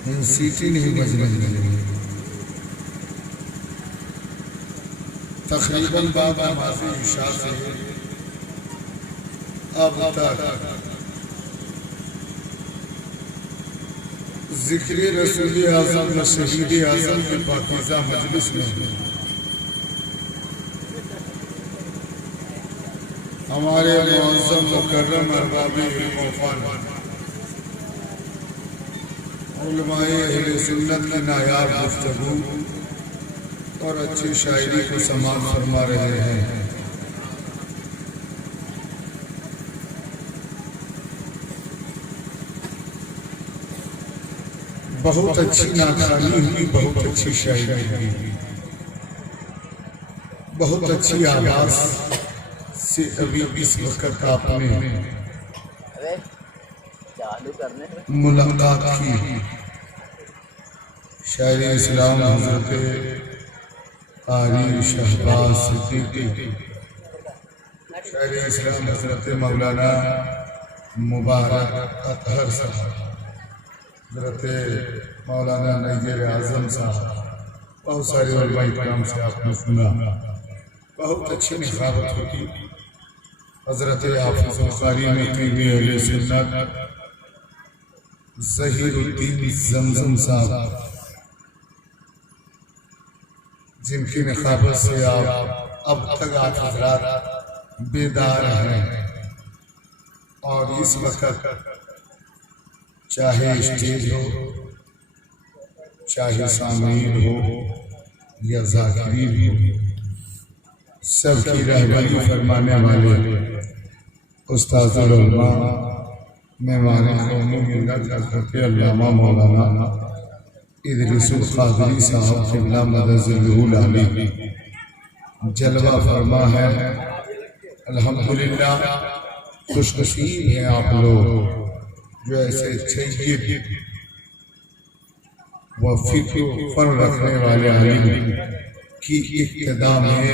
सीटी नहीं बजने लगी। तकरीबन बाद नमाज़ी इशा से अब तक ज़िक्र रसूल आज़म व शहीद आज़म के पाकीज़ा मजलिस में हमारे मुअज़्ज़म मुकर्रम अरबाबे इल्म उलमाए अहले सुन्नत की नायाब गुफ्तगू और अच्छी शायरी को समाअत फरमा रहे हैं। बहुत अच्छी नाखानी हुई, बहुत अच्छी शायरी हुई, बहुत अच्छी आवाज से अभी इस वक्त आपने मुलाकात की। शायर इस्लाम हज़रत कारी शहबाज सिद्दीकी, शायर इस्लाम हज़रत मौलाना मुबारक अतहर साहब, हज़रत मौलाना नज़ीर आज़म साहब, बहुत सारे उलमा इकराम से आपने सुना। बहुत अच्छी निखावत होती। हज़रत हाफ़िज़ बुखारी में क़ीमी अहले सुन्नत ज़हीरुद्दीन ज़मज़म साहब, जिनकी निखावत से आप अब तक आप हज़रात बेदार हैं और इस वक्त चाहे स्टेज हो, चाहे सामीन हो या ज़ाकिरीन हो, सबकी रहबरी फरमाने वाले उस्ताज़ुल उलमा मेहमान हज़रत अल्लामा मौलाना इदरीसुल क़ादरी साहब क़िबला मदज़िलहुल आली जलवा फरमा है। अल्हम्दुलिल्लाह खुशनसीब हैं आप लोग जो ऐसे सय्यद व फ़िक्र फन रखने वाले आलिम की इक़्तिदा में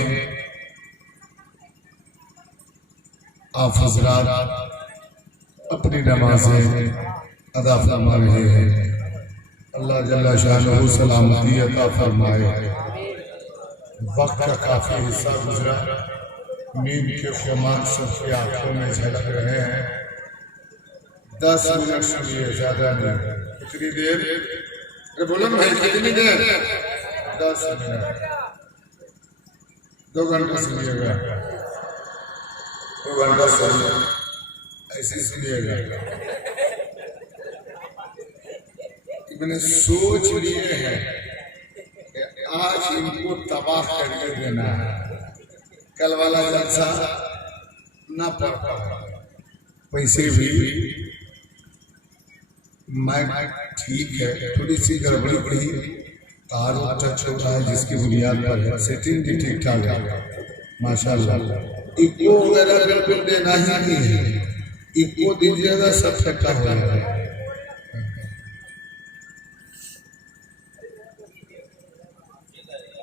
आप हज़रात अपनी नमाज़ें अदा फरमा रहे हैं। अल्लाह जल्ला शानुहु सलामती अता फरमाए। वक्त का काफ़ी हिस्सा गुजरा, नींद के ख़ुमार सबकी आँखों में झलक रहे हैं। 10 मिनट सुनिए, ज़्यादा नहीं। कितनी देर? अरे बोलो ना भाई, कितनी देर? 10 मिनट। 2 घंटा सुनिएगा, 2 घंटा सुनिए, ऐसे सुनिएगा। मैंने सोच लिए हैं कि आज इनको तबाह करके देना है। कल वाला जलसा ना पड़ पाए, पैसे भी माइक ठीक है, थोड़ी सी गड़बड़ी पड़ी, तार टच हो रहा है जिसकी बुनियाद पर है, सेटिंग भी ठीक ठाक है माशाल्लाह। इको वगैरह बिल्कुल देना ही नहीं है, इको दीजिएगा सब ठट्टा हो जाएगा।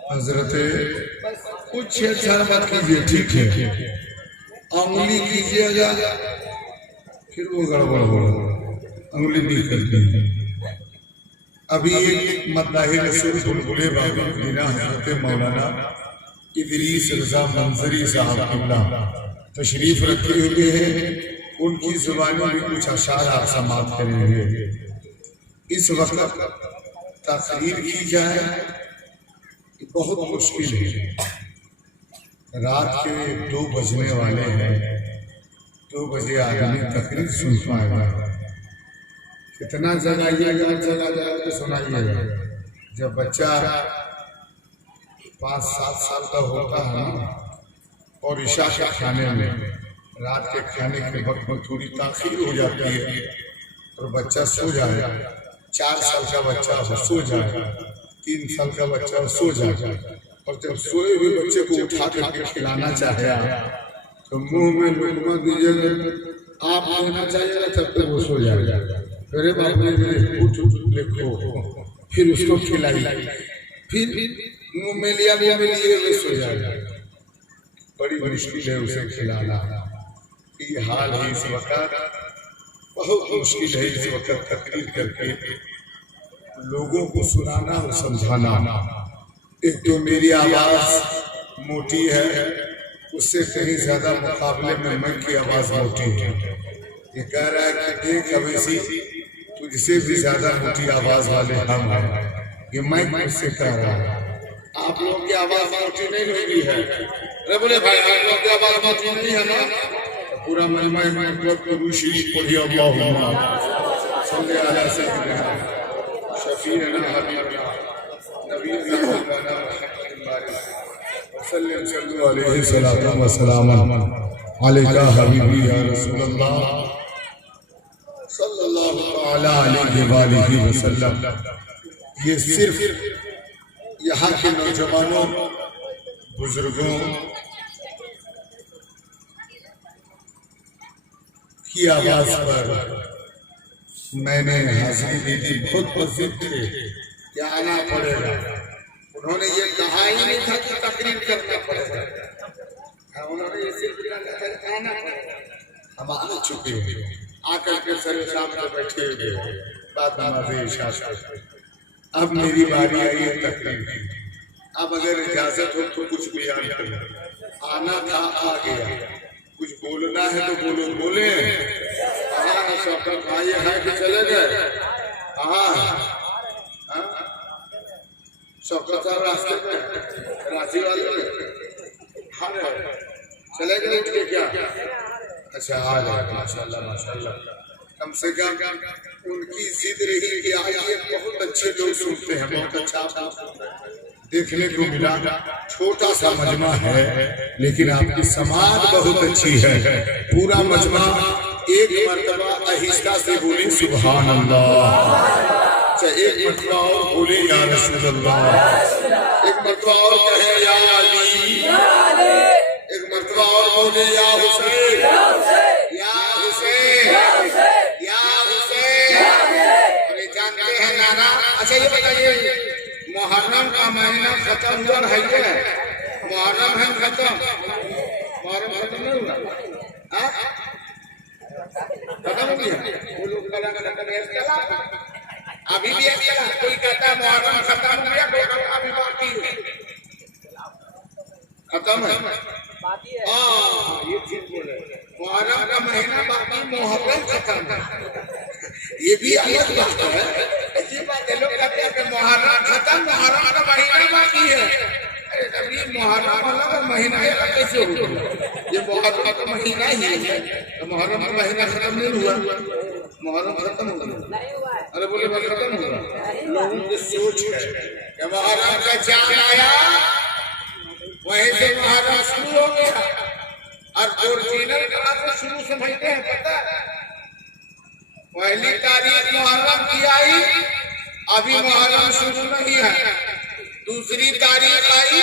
हजरत कुछ छेड़छाड़ मत कीजिए, ठीक है? उंगली कीजिएगा फिर वो गड़बड़ हो, उंगली नहीं करती। अभी एक मदाहिर रसूल बुलबुले बाबा बिना हजरत मौलाना इदरीस रज़ा मंजरी साहब क़िबला तशरीफ रखे हुए हैं। उनकी ज़ुबानी में कुछ अशार आप समाअत करेंगे। इस वक्त तक़रीर की जाए बहुत मुश्किल है। रात के 2 बजने वाले हैं, 2 बजे आदमी तकरीर सुन पाएगा। कितना जगाइएगा, जगह जगह तो सुनाइएगा। जब बच्चा 5-7 साल का होता है और इशा के खाने में, रात के खाने के वक्त में थोड़ी ताख़ीर हो जाती है और बच्चा सो जाए, 4 साल का बच्चा सो जाए, 3 साल का बच्चा सो जाए, और जब सोए हुए बच्चे को उठा करके खिलाना चाहे तो मुंह में लुकमा दीजिएगा, आप लेना चाहिए तब तक वो सो जाएगा। फिर बाप ने उठ लिखो, फिर उसको खिलाई, फिर मुंह में लिया लिए सो जाएगा। बड़ी मुश्किल है उसे खिलाना। ये हाल है इस वक्त, बहुत मुश्किल है इस वक्त तकरीर करके लोगों को सुनाना और समझाना। एक तो मेरी आवाज मोटी है, उससे कहीं ज्यादा मुकाबले में मैं की आवाज मोटी है। ये कह रहा है कि देख अवैसी तुझसे भी ज्यादा मोटी आवाज वाले हम हैं। ये मैं उससे कह रहा हूँ। आप लोगों की आवाज मोटी नहीं होगी है। अरे बोले भाई आप लोगों की आवाज मोटी नहीं है ना? पूरा मैं मतलब ऋषि पढ़िया अल्लाहुम्मा सल्ली अला सय्यिदिना शफीअना हबीबना नबीना मौलाना मुहम्मद सल्लल्लाहु अलैहि वसल्लम अलैका हबीबी या रसूलल्लाह सल्लल्लाहु अलैहि वसल्लम। ये सिर्फ यहाँ के नौजवानों बुजुर्गों की आवाज पर मैंने हाजिरी दी थी। बहुत प्रसिद्ध थे कि आना पड़ेगा। उन्होंने ये कहा ही नहीं था कि तकरीर करना पड़ेगा, उन्होंने ये सिर्फ कहा था आना पड़ेगा। हम आ चुके हैं, आकर के सरे सामने बैठे हुए बात नमाज़े इशा। अब मेरी बारी आई है तकरीर की। अब अगर इजाजत हो तो कुछ बयान करें। आना था आ गया, कुछ बोलना है तो बोलो, बोले। शौकत भाई है कि चले गए? शौकत साहब रास्ते में रांची वाले में चले गए उठ के क्या? अच्छा आ गए, माशाल्लाह माशाल्लाह। कम से कम उनकी जिद रही कि आइए, बहुत अच्छे लोग सुनते हैं, बहुत अच्छा देखने को मिला। छोटा सा मजमा है लेकिन आपकी समाज बहुत अच्छी है। पूरा मजमा एक मर्तबा आहिस्ता से बोले सुभान अल्लाह। अच्छा एक मर्तबा और बोले या रसूल अल्लाह। एक मर्तबा और कहे या अली। एक मर्तबा और बोले या हुसैन, या हुसैन, या हुसैन। अरे जानते हैं नाना। अच्छा ये बताइए, मुहर्रम का महीना खत्म हुआ है क्या? मुहर्रम है खत्म? मुहर्रम खत्म नहीं हुआ? खत्म हो गया? वो लोग अभी भी एक चला। कोई कहता है मुहर्रम खत्म हो गया, कोई कहता अभी बाकी है। खत्म है? ये चीज बोले मुहर्रम का महीना बाकी, मुहर्रम खत्म है। ये भी अलग बात है। ऐसी बात है, लोग कहते हैं कि मुहर्रम खत्म, मुहर्रम का महीना बाकी है। अरे तब ये मुहर्रम अलग और महीना कैसे होगा? ये मुहर्रम का महीना ही है, तो मुहर्रम का महीना खत्म नहीं हुआ, मुहर्रम खत्म हो गया। अरे बोले बस खत्म होगा? लोगों की सोच है कि मुहर्रम का चांद आया वहीं से मुहर्रम शुरू हो गया। और ओरिजिनल कहाँ से शुरू समझते हैं पता है? पहली तारीख मुहर्रम की आई, अभी मुहर्रम शुरू नहीं है। दूसरी तारीख आई,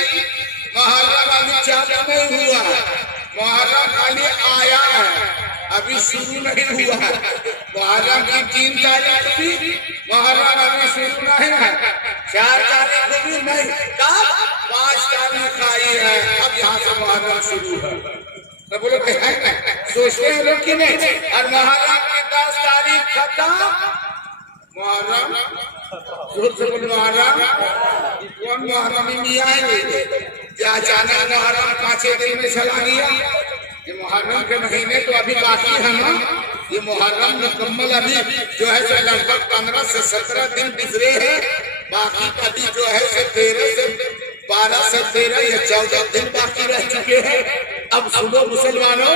मुहर्रम अभी चालू नहीं हुआ है, मुहर्रम खाली आया है, अभी शुरू नहीं हुआ है। मुहर्रम की 3 तारीख भी मुहर्रम अभी शुरू नहीं है, 4 तारीख भी नहीं, 5 तारीख आई है, अब यहाँ से मुहर्रम शुरू है। तो बोलो सोचते हैं लोग कि नहीं? और मुहर्रम की 10 तारीख खत्म, मुहर्रम मुहर्रम कौन मुहर्रम में आएंगे? क्या अचानक मुहर्रम 5 दिन में चला गया? ये मुहर्रम के महीने तो अभी बाकी है ना। ये मुहर्रम मुकम्मल अभी जो है सो लगभग 15 से 17 दिन गुजरे हैं। बाकी अभी जो है सो 12 से 13 या 14 दिन बाकी रह चुके हैं। अब सुनो मुसलमानों,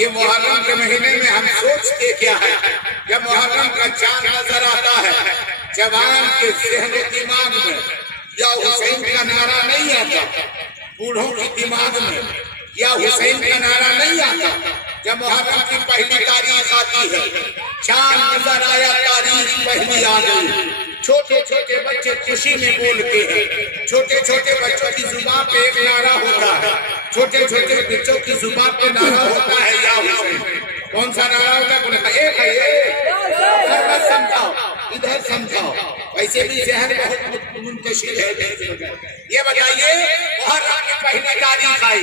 ये मुहर्रम के महीने में हम सोचते क्या है? जब मुहर्रम का चांद नजर आता है, जवान के ज़हन दिमाग में या हुसैन का नारा नहीं आता, बूढ़ों के दिमाग में या हुसैन का नारा नहीं आता। जब मुहर्रम की पहली तारीख आती है, चांद नजर आया, तारीख पहली आ गई, छोटे छोटे बच्चे खुशी में बोलते हैं। छोटे छोटे बच्चों की जुबान पे एक नारा होता है, छोटे छोटे बच्चों की जुबान पे नारा होता है या हुसैन। कौन सा नारा होता है? एक है ये, समझाओ, इधर समझाओ। ऐसे भी जहर बहुत मुंतशिर है। ये बताइए मुहर्रम की पहली तारीख आई,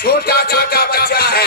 छोटा छोटा बच्चा है,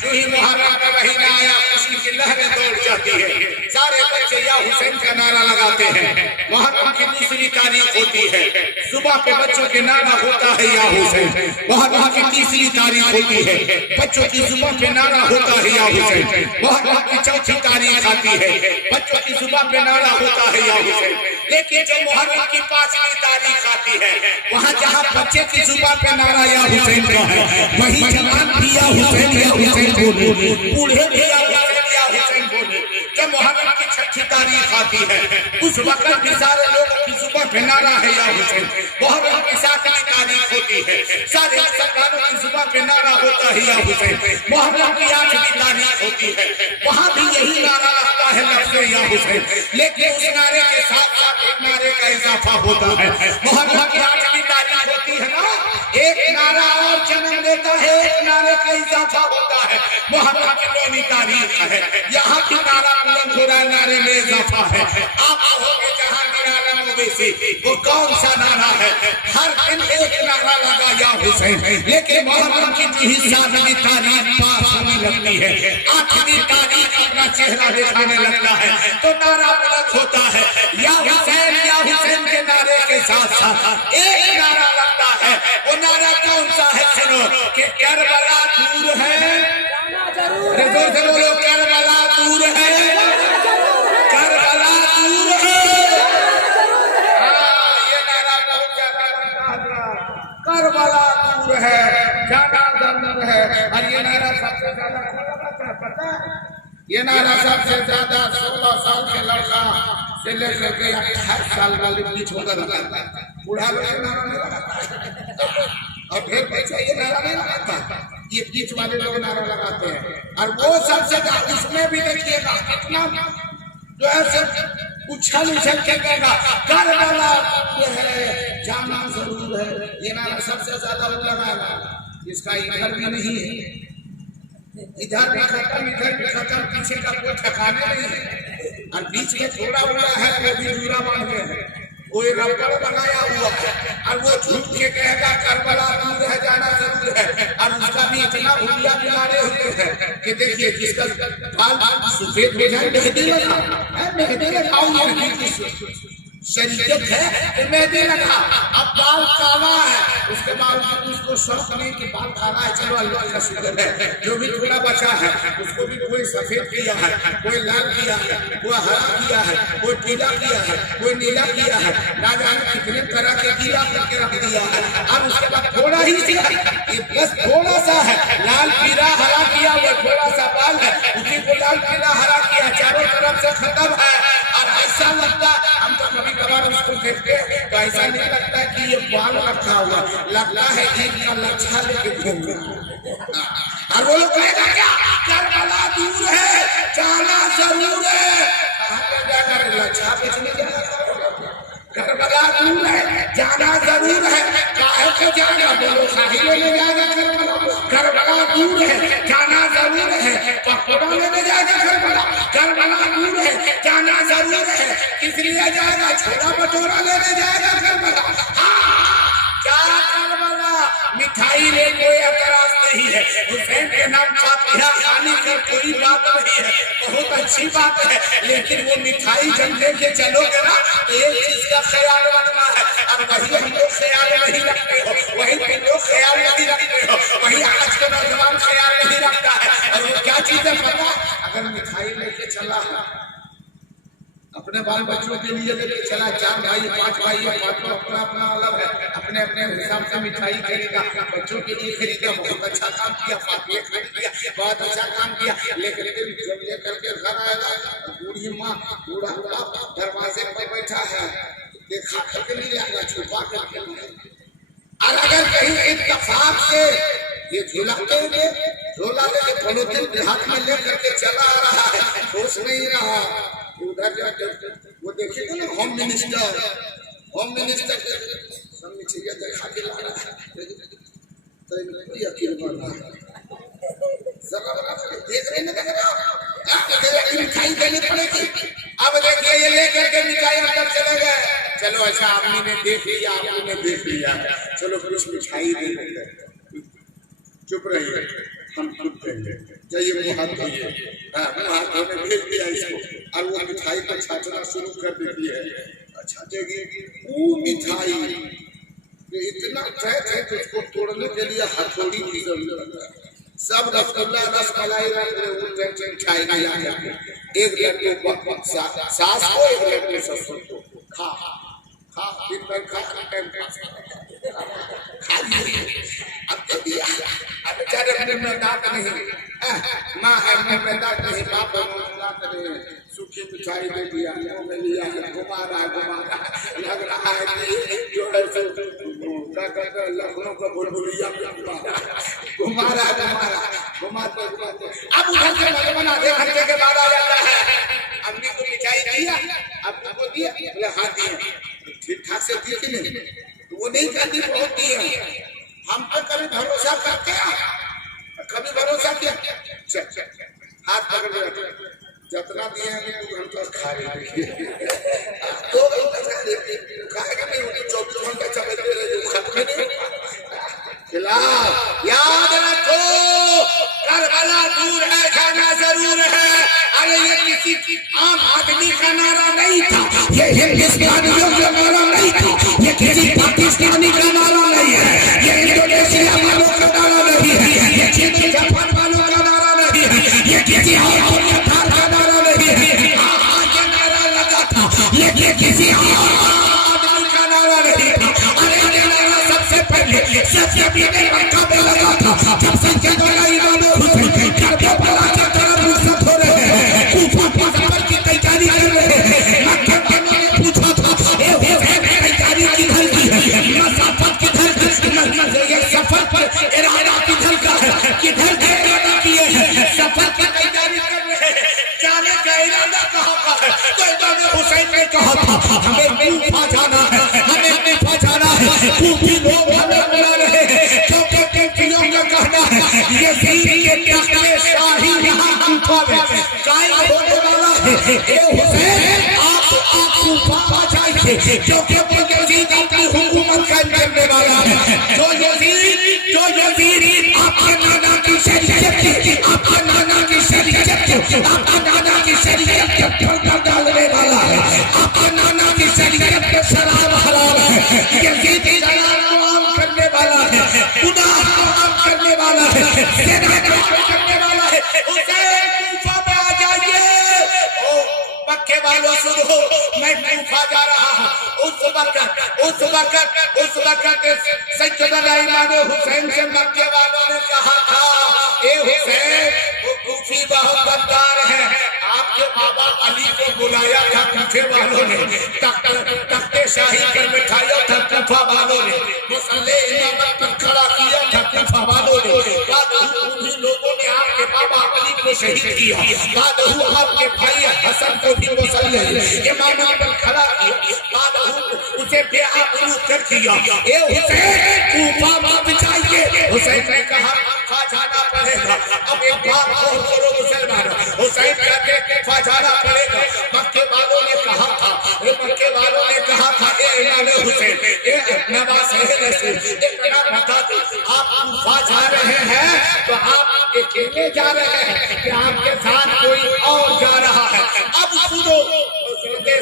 जो ही मुहर्रम का महीना आया खुशी की लहरें दौड़ जाती है, सारे बच्चे या हुसैन का नारा लगाते हैं। मुहर्रम की दूसरी तारीख होती है, सुबह पे बच्चों के नारा होता है या हुसैन। मुहर्रम की तीसरी तारीख होती है, बच्चों की सुबह पे नारा होता है या हुसैन। मुहर्रम की चौथी तारीख आती है, बच्चों की सुबह पे नारा होता है या हुसैन। लेकिन जो मुहर्रम की 5वीं तारीख आती है, वहाँ जहाँ बच्चे की जुबान पे नारा या हुसैन का है, वही जवान भी या हुसैन बोले, बूढ़े भी या हुसैन बोले। जब मुहर्रम की 6ठी तारीख आती है, उस वक्त भी सारे लोगों की जुबान पे नारा है या हुसैन। मुहर्रम की 7वीं तारीख होती है, सारे मुसलमानों की जुबान पे नारा होता है या हुसैन। मुहर्रम की 8वीं तारीख होती है, वहाँ भी यही नारा लगता है लफ्ज़े या हुसैन। लेकिन उस नारे के साथ साथ एक नारे का इजाफा होता है। मुहर्रम की 8वीं तारीख होती है ना, एक नारा और जन्म देता है, एक नारे का इजाफा होता है। मुहर्रम की 9वीं तारीख है, यहाँ की नारा बुलंद हो रहा है, नारे में इजाफा है। आप कहोगे जहाँ निराला मवेशी, वो कौन सा नारा है? हर दिन एक नारा लगा या हुसैन। लेकिन मुहर्रम की 7वीं तारीख पास होने लगती है, 8वीं तारीख अपना चेहरा दिखाने लगता है, तो नारा बुलंद होता है या हुसैन के नारे के साथ साथ एक नारा लगता है। वो नारा कौन सा है? सुनो कि करबला दूर है, अरे जोर से बोलो, करबला दूर है, करबला दूर है। ये नारा बहुत ज्यादा, करबला दूर है, जाना जरूर है। और ये नारा सबसे ज्यादा पता है, ये नारा सबसे ज्यादा 16 साल के लड़का से लेकर के 28 साल वाले बीच होकर लगाता है। बूढ़ा लोग नारा नहीं लगाता, और फिर बच्चा ये नारा नहीं लगाता, ये बीच वाले लोग नारा लगाते हैं। और वो सबसे ज्यादा, उसमें भी देखिएगा कितना जो है सब उछल के कहेगा करबला है, जाना जरूर है। ये नारा सबसे ज्यादा वो लगाएगा, इसका इधर भी नहीं है, इधर भी खत्म, इधर भी खत्म, पीछे का कोई ठिकाने नहीं है। और बीच में थोड़ा हुआ है, वो भी जूरा बांधे है, कोई रबड़ बनाया हुआ है, और वो झूठ के कहेगा करबला दूर है, जाना जरूर है। और उसका भी इतना हुलिया बिगाड़े हुए हैं कि देखिए जिसका बाल सफेद हो जाए मेहंदी लगा, मेहंदी लगाओ, शरीयत है कि मेहंदी लगा। अब बाल काला है, उसके बावजूद उसको शौक नहीं कि बाल काला है, चलो अल्लाह का शुक्र है, जो भी थोड़ा बचा है उसको भी कोई सफेद किया है, कोई लाल किया है, कोई हरा किया है, कोई पीला किया है, कोई नीला किया है, ना जाने कितने तरह के किया करके रख दिया है। अब उसके बाद थोड़ा ही ये बस थोड़ा सा है, लाल पीला हरा किया हुआ थोड़ा सा बाल है, उसी को लाल पीला हरा किया, चारों तरफ से खत्म है। और ऐसा लगता है, हम तो कभी कभार उसको देखते हैं तो ऐसा नहीं लगता कि ये बाल रखा हुआ, लगता है एक का लच्छा लेके घूम रहा। और वो लोग कहेगा क्या करबला दूर है, जाना जरूर है। कहाँ पे जाना? लच्छा बेचने जाना। करबला दूर है, जाना जरूर है, काहे को जाना? बोलो शाही लेने जाएगा करबला, करबला दूर है, जाना जरूर है, पकौड़ा लेने जाएगा करबला, करबला दूर है, जाना जरूर है, किस लिए जाएगा? छोटा भटूरा लेने जाएगा करबला। क्या करबला? मिठाई ले कोई एतराज नहीं है, हुसैन के नाम फातिहा खाने की कोई बात नहीं है, बहुत अच्छी बात है। लेकिन वो मिठाई जब लेके चलोगे ना, एक चीज का ख्याल रखना है, और वही हम लोग ख्याल नहीं रखते हो, वही तुम लोग ख्याल नहीं रखते हो, वही आज के नौजवान ख्याल नहीं रखता है। और वो क्या चीज है पता? अगर मिठाई लेके चला है, अपने बाल बच्चों के लिए लेके चला, 4 भाई 5 भाई है, पांचों अपना अपना अलग है, अपने अपने हिसाब से मिठाई खरीदा, बच्चों के लिए खरीदा, बहुत अच्छा काम किया, फातिहा खरीद लिया, बहुत अच्छा काम किया। लेकिन जब लेकर के घर आएगा, बूढ़ी माँ बूढ़ा दरवाजे पर बैठा है, देखा करके नहीं जाएगा, छुपा करके। और अगर कहीं इत्तेफाक से ये झुलाते हुए झोला लेके पॉलिथीन हाथ में लेकर के चला आ रहा है, होश नहीं रहा, उधर जाके वो देखिएगा ना होम मिनिस्टर सब मिठाइयाँ देखा के ला रहा है, तो यकीन करना देखने में मिठाई देनी पड़ेगी। अब देखिए ये लेकर के मिठाई अंदर चले गए, चलो अच्छा आदमी ने देख लिया, आपने ने देख लिया, चलो कुछ मिठाई दे देते हैं। चुप रहिए, हम खुद देंगे, जाइए मुँह हाथ धोइए। मुँह हाथ धोने भेज दिया इसको, और वो मिठाई को छाटना शुरू कर देती है। अच्छा देगी वो मिठाई इतना टाइट है कि उसको तोड़ने के लिए हथौड़ी की जरूरत है। सब रसगुल्ला रसमलाई मिठाई मिला करके एक लड्डू को सास को, एक लड्डू ससुर को, खा खा दिन भर खा टाइम पास खा लिए। अब तो दिया, अब बेचारे अपने में दांत नहीं, माँ है मुँह में दांत नहीं, बाप है मुँह में दांत नहीं, सूखी मिठाई दे दिया, मुँह में लिया, घुमा रहा लग रहा है कि जो है सो लखनऊ का बुलबुलिया घुमाते अब उधर से भगवान आधे घंटे के बाद आ जाता है। अम्मी को मिठाई दिया, अब को दिया, बोले हाँ दिया, ठीक ठाक से दिए कि नहीं? वो नहीं कहती बहुत दिए, हम तो कभी भरोसा करते हैं, कभी भरोसा किया हाथ पकड़ रहे जितना दिए हैं 2 घंटा खा रही है, 2 घंटा खाएगा नहीं, 24 घंटा चलते रहे खत्म नहीं। याद रखो करबला दूर है, जाना जरूर है। अरे ये किसी आम आदमी का नारा नहीं था, ये हिंदुस्तानियों का नारा नहीं था, ये किसी पाकिस्तानी का नारा नहीं है, ये इंडोनेशिया वालों का नारा नहीं है, ये चीन जापान वालों का नारा नहीं है, ये किसी और का नारा नहीं है। ये नारा लगा था, ये किसी और आदमी का नारा नहीं था। अरे ये नारा सबसे पहले सबसे पहले मक्का में लगा था, जब सैयदना इमाम हुसैन करबला की तरफ रुखसत हो रहे हैं, कूफा की सफर की तैयारी कर रहे हैं। मक्का के मैंने पूछा था, ए हुसैन तैयारी किधर की है, मसाफत किधर की, ये सफर पर इरादा किधर का है, किधर से इरादा किए हैं, सफर की तैयारी कर रहे हैं, जाने का इरादा कहाँ का है? तो इमाम हुसैन ने कहा था हमें कूफा जाना है, हमें कूफा जाना है। कूफी लोग हमें बुला रहे हैं, क्योंकि कूफियों का कहना है यजीद के तख्ते शाही यहाँ कूफा में कायम होने वाला है। ए हुसैन आप कूफा आ जाइए, क्योंकि वो यजीद अपनी हुकूमत कायम करने वाला है। जो यजीद आपके नाना की शरीयत की, आपके नाना की शरीयत की, आपके नाना की शरीयत के ठोकर डालने वाला है, आपके नाना की शरीयत पे शराब हराम है, यजीद शराब आम करने वाला है, गुनाह आम करने वाला है, ज़िना करने वाला है। हुसैन कूफा में आ जाइए। ओ मक्के वालों सुनो, मैं कूफा जा रहा हूँ। उस वक्त सैयदना इमाम हुसैन से मक्के वालों ने कहा था, ए हुसैन वो कूफी बहुत गद्दार है। आपके बाबा अली को बुलाया था कूफे वालों ने, तख्ते शाही कर बिठाया था कूफा वालों ने, मुसल्ले इमामत पर खड़ा किया था कूफा वालों ने। कूफी लोगों ने आपके बाबा अली को शहीद किया, बाद आपके भाई हसन को भी मुसल्ले इमामत पर खड़ा किया, बाद उसे बेआबरू कर दिया। ए हुसैन कूफा मत जाइए। हुसैन ने कहा कूफा जाना पड़ेगा। अब एक बात और करो मुसलमानों, हुसैन कहते कूफा जाना पड़ेगा। मक्के वालों ने कहा था, मक्के वालों ने कहा था, ए इमाम हुसैन, ए नवाज़े रसूल, इतना बता दो आप कूफा जा रहे हैं तो आप अकेले जा रहे हैं कि आपके साथ कोई और जा रहा है? अब सुनो,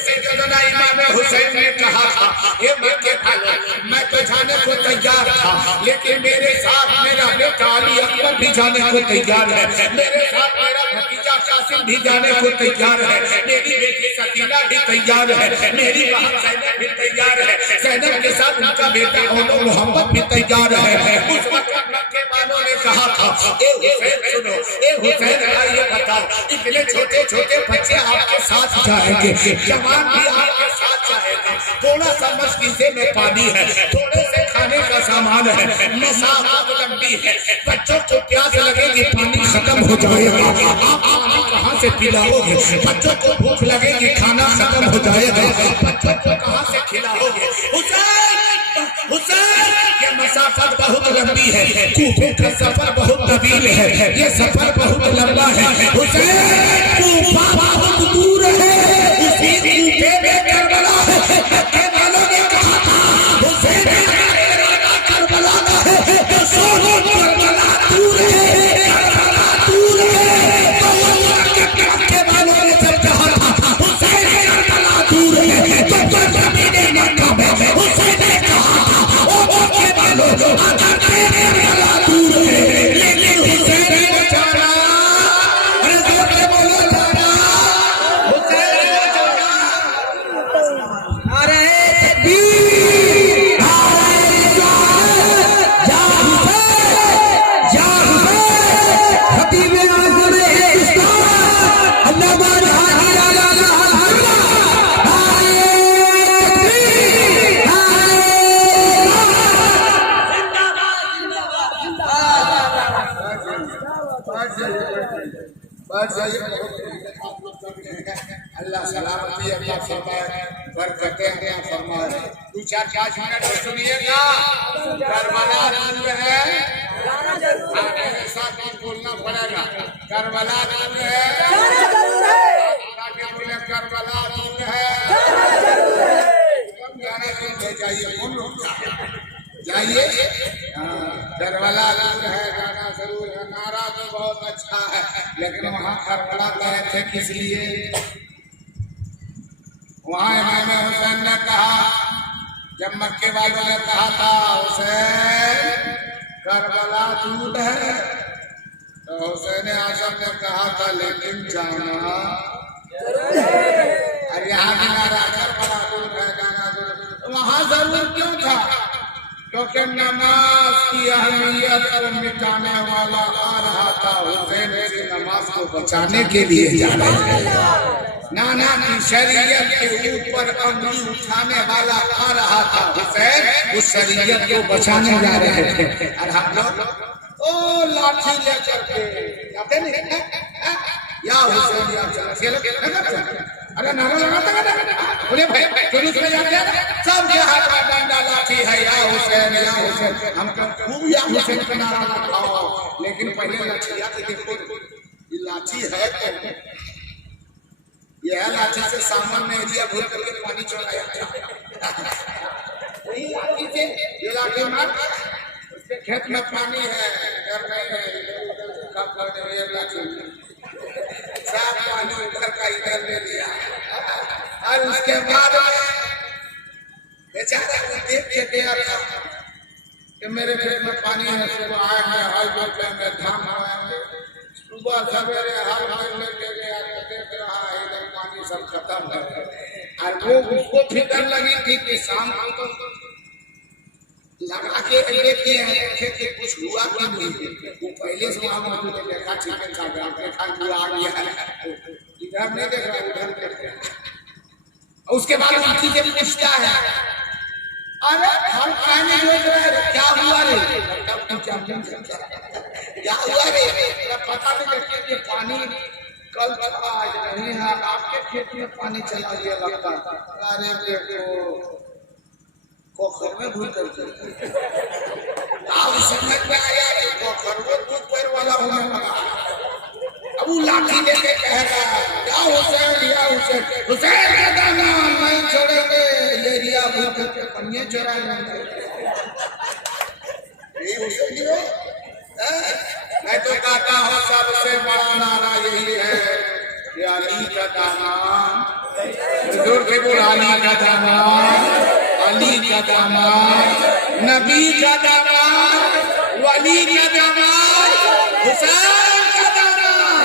सैयदना इमाम हुसैन ने कहा था, ये मक्के वालों, मैं तो जाने को तैयार था, लेकिन मेरे साथ मेरा बेटा अली अकबर भी जाने को तैयार है, मेरे साथ मेरा भतीजा कासिम भी जाने को तैयार है, मेरी बेटी सकीना भी तैयार है, मेरी बहन ज़ैनब भी तैयार है, ज़ैनब के साथ उनका बेटा मोहम्मद भी तैयार है। उस वक्त मक्के वालों ने कहा था, ए हुसैन सुनो, ए हुसैन ये बताओ, इतने छोटे छोटे बच्चे आपके साथ जाएंगे, जवान भी आपके साथ जाएगा, थोड़ा सा मस्जिद में पानी है, थोड़े से खाने का सामान है, मसाफत लंबी है, बच्चों को प्यास लगेगी, पानी खत्म हो जाएगा, आप पानी कहाँ से पिलाओगे? बच्चों को भूख लगेगी, खाना खत्म हो जाएगा, बच्चों को कहाँ से खिलाओगे? हुसैन ये मसाफत बहुत लंबी है, कूफे का सफर बहुत तवील है, ये सफर बहुत लंबा है। हुसैन कूफा बहुत दूर है, उसी कूफे में करबला है। कहते हैं क्या फरमाओ, 2-4 मिनट सुनिएगा। करबला दूर है, मेरे साथ कुछ बोलना पड़ेगा। करबला दूर है, आगे बोले करबला दूर है। गाना सुनते जाइए, कौन रुकता है? जाइए। करबला दूर है, गाना जरूर है, नारा तो बहुत अच्छा है, लेकिन वहाँ करबला गए थे किस लिए? वहाँ इमाम हुसैन ने कहा, जब मक्के वालों ने कहा था हुसैन करबला दूर है, तो हुसैन आजम ने कहा था लेकिन जाना। अरे यहाँ की नारा करबला दूर है, जाना जरूर। वहाँ जरूर क्यों था? क्योंकि नमाज की अहमियत को मिटाने वाला आ रहा था। हुसैन से नमाज को बचाने के लिए जा रहे थे। नाना की शरीयत के ऊपर अंगुली उठाने वाला आ रहा था। हुसैन उस शरीयत को बचाने जा रहे थे। और हम लोग ओ लाठी लेकर के जाते नहीं या हुसैन या अरे नारा लगाता बोले भाई जुलूस में जाते सबके हाथ में डंडा लाठी है, या हुसैन या हुसैन। हम खूब या हुसैन का नारा लगाओ, लेकिन पहले लाठिया के देखो ये लाठी है, यह लाठी से सामान में एरिया भूल करके पानी चढ़ाया वही लाठी से ये लाठी मार उसके खेत में पानी है, घर नहीं है, साफ पानी उधर का इधर ले लिया। और उसके बाद बेचारा देख के गया था कि मेरे खेत में पानी है, सुबह आए हैं हल जोतने में धाम आए, सुबह सवेरे हल लेके गया तो देख रहा है इधर पानी सब खत्म है। और वो उसको फिक्र लगी थी कि शाम को लगा के देखे हैं कि कुछ हुआ कि नहीं। वो पहले से वहाँ मौजूद है, देखा चिकन का ग्राम देखा हुआ आ गया है, इधर नहीं देख रहा उधर देख रहा। उसके बाद लाठी से पूछता है अरे हम पानी देख रहे क्या हुआ रे? क्या हुआ रे? पता नहीं लगता कि पानी कल था आज नहीं है, आपके खेत में पानी चला गया लगता। अरे देखो पोखर में भूल कर आप समझ में आया कि पोखर में दूध पैर वाला होने लगा। अब वो लाठी लेके कहेगा या हुसैन या हुसैन, हुसैन का दाना नहीं छोड़ेंगे, ये रिया भूल करके पन्ने चुराएंगे। ये हुसैन हो मैं तो कहता हूँ सबसे बड़ा नारा यही है कि अली का दामन, जोर से बोल अली का दामन, अली का दामन, नबी का दामन, वली का दामन, हुसैन का दामन।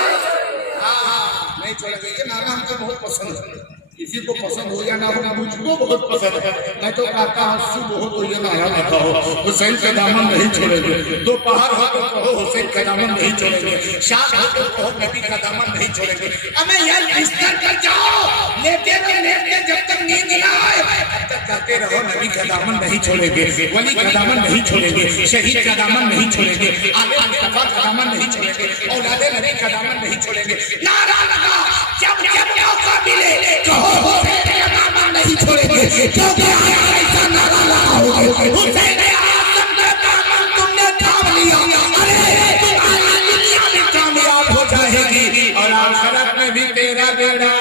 हाँ नहीं छोड़ेंगे। ये नारा हमको बहुत पसंद है, किसी को पसंद हो या ना हो, मुझको बहुत पसंद है। मैं तो कहता हूँ सुबह हो तो ये नारा लिखा हो हुसैन का दामन नहीं छोड़ेंगे, दोपहर हो तो कहो हुसैन का दामन नहीं छोड़ेंगे, शाम हो तो कहो नबी का दामन नहीं छोड़ेंगे। हमें यार बिस्तर पर जाओ, लेटे रहो, लेटे जब तक नींद ना आए तब तक कहते रहो नबी का दामन नहीं छोड़ेंगे, वली का दामन नहीं छोड़ेंगे, शहीद का दामन नहीं छोड़ेंगे, आले मुस्तफा का दामन नहीं छोड़ेंगे, औलादे नबी का दामन नहीं छोड़ेंगे। नारा लगा जब जब मौका मिले कहो हुसैन का दामन नहीं छोड़ेंगे, क्योंकि ऐसा नारा लगाओगे हुसैन आज़म का दामन तुमने थाम लिया, अरे तुम्हारी दुनिया में कामयाब हो जाएगी और आखिरत में भी तेरा बेड़ा,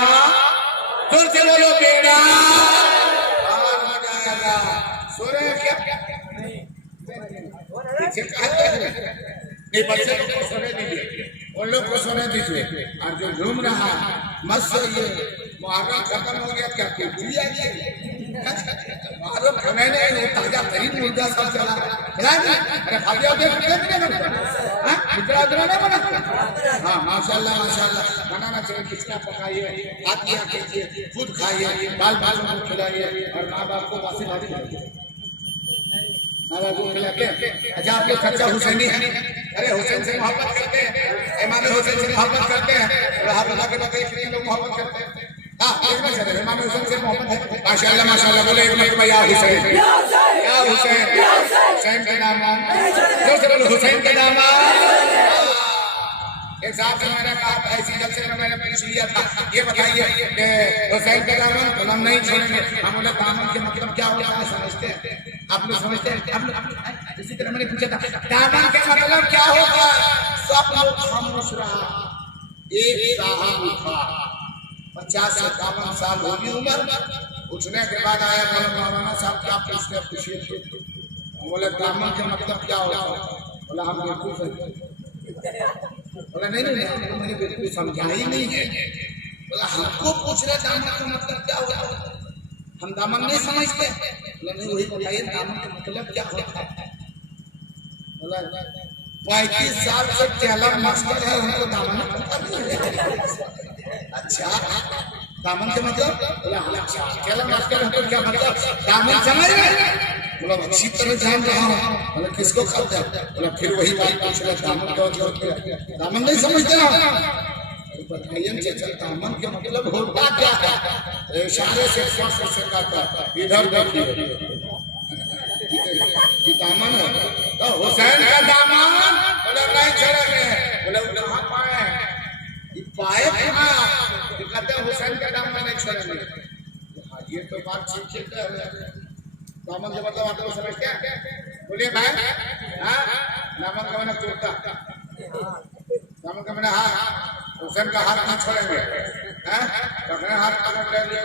जोर से बोलो बेड़ा पार हो जाएगा। सुने क्या नहीं बच्चे लोग को सोने दीजिए, उन लोग को सोने दीजिए। और जो घूम रहा है मत सोइए, मुहर्रम खत्म हो गया क्या पूरी आ गई? मुहर्रम खाने नहीं ताजा तरीन मुर्गा सब चला अरे खालिया देख हाँ माशाल्लाह माशाल्लाह बनाना चाहिए, खिचड़ा पकाइए, हाथ किया कीजिए, खुद खाइए, बाल बालों को खिलाइए और माँ बाप को वासी भाजी खिलाइए, माँ बाप को खिलाते। अच्छा आप लोग सच्चा हुसैनी है? अरे हुसैन से मोहब्बत करते हैं, इमाम हुसैन से मोहब्बत करते हैं, रहा बना के बताइए लोग मोहब्बत करते हैं। हाँ एक बार चले इमाम हुसैन से मोहब्बत है माशाल्लाह माशाल्लाह। बोले एक मरतबा या हुसैन, या हुसैन, हुसैन का दामन, जोर से बोलो हुसैन का दामन। एक साहब से मैंने कहा ऐसी जलसे में मैंने पूछ लिया था, ये बताइए कि हुसैन का दामन तो हम नहीं छोड़ेंगे। हम बोले दामन के मतलब क्या होता है समझते हैं? आप लोग समझते हैं? आप लोग इसी तरह मैंने पूछा था दामन के मतलब क्या होता है? सब लोग खामोश रहा। एक साहब उठा, 50 से 52 साल होगी उम्र। उठने के बाद आया मौलाना साहब क्या पूछते पूछिए। बोले दामन के मतलब क्या होता है? बोला हम बिल्कुल बोला नहीं मैंने बिल्कुल समझा ही नहीं है। बोला हमको पूछ रहे दामन का मतलब क्या होता है? हम दामन नहीं समझते। बोला नहीं वही बताइए दामन का मतलब क्या होता है? बोला 35 साल से टेलर मास्टर है, उनको दामन अच्छा दामन के मतलब? बोला अच्छा टेलर मास्टर है तो क्या मतलब दामन समझ रहे? बोला अच्छी तरह जान रहा हूँ। बोला किसको कहते हैं? बोला फिर वही बात पूछ रहे दामन का मतलब दामन नहीं समझते ना? बताइए दामन के मतलब होता क्या है? इशारे से कहता इधर देखिए दामन है तो हुसैन का दामन। बोले नहीं छोड़ेंगे। बोले कहाँ पाए? पाए कहाँ? कहते हुसैन का दामन नहीं छोड़ेंगे। ये तो बात ठीक है। दामन का मतलब आप लोग समझते हैं? बोलिए भाई। हाँ दामन का मैंने कुर्ता, दामन का मैंने हाथ, हुसैन का हाथ नहीं छोड़ेंगे। हाथ पकड़ ले।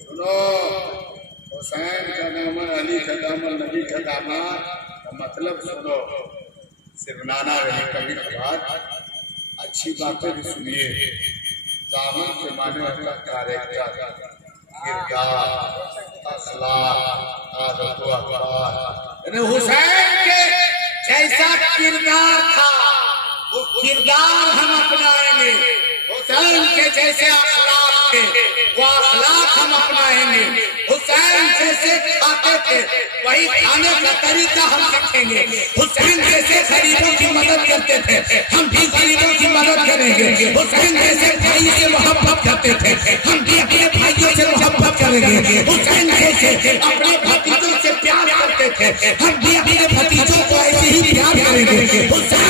सुनो हुसैन का दामन, अली का दामन, नबी का दामन का मतलब सुनो। सिर्फ नाना रही कभी कभार अच्छी बातें भी सुनिए। दामन के माने होता कैरेक्टर, किरदार, अखलाक, आदत व अखलाक। हुसैन के जैसा किरदार था वो किरदार हम अपनाएंगे। हुसैन के जैसे अखलाक थे वो अखलाक हम अपनाएंगे। हुसैन जैसे खाते थे वही खाने का तरीका हम सीखेंगे। हुसैन जैसे गरीबों की मदद करते थे हम भी गरीबों की मदद करेंगे। हुसैन जैसे भाई से मोहब्बत करते थे हम भी अपने भाइयों से मोहब्बत करेंगे। हुसैन जैसे अपने भतीजों से प्यार करते थे हम भी अपने भतीजों को ऐसे ही प्यार करेंगे। हुसैन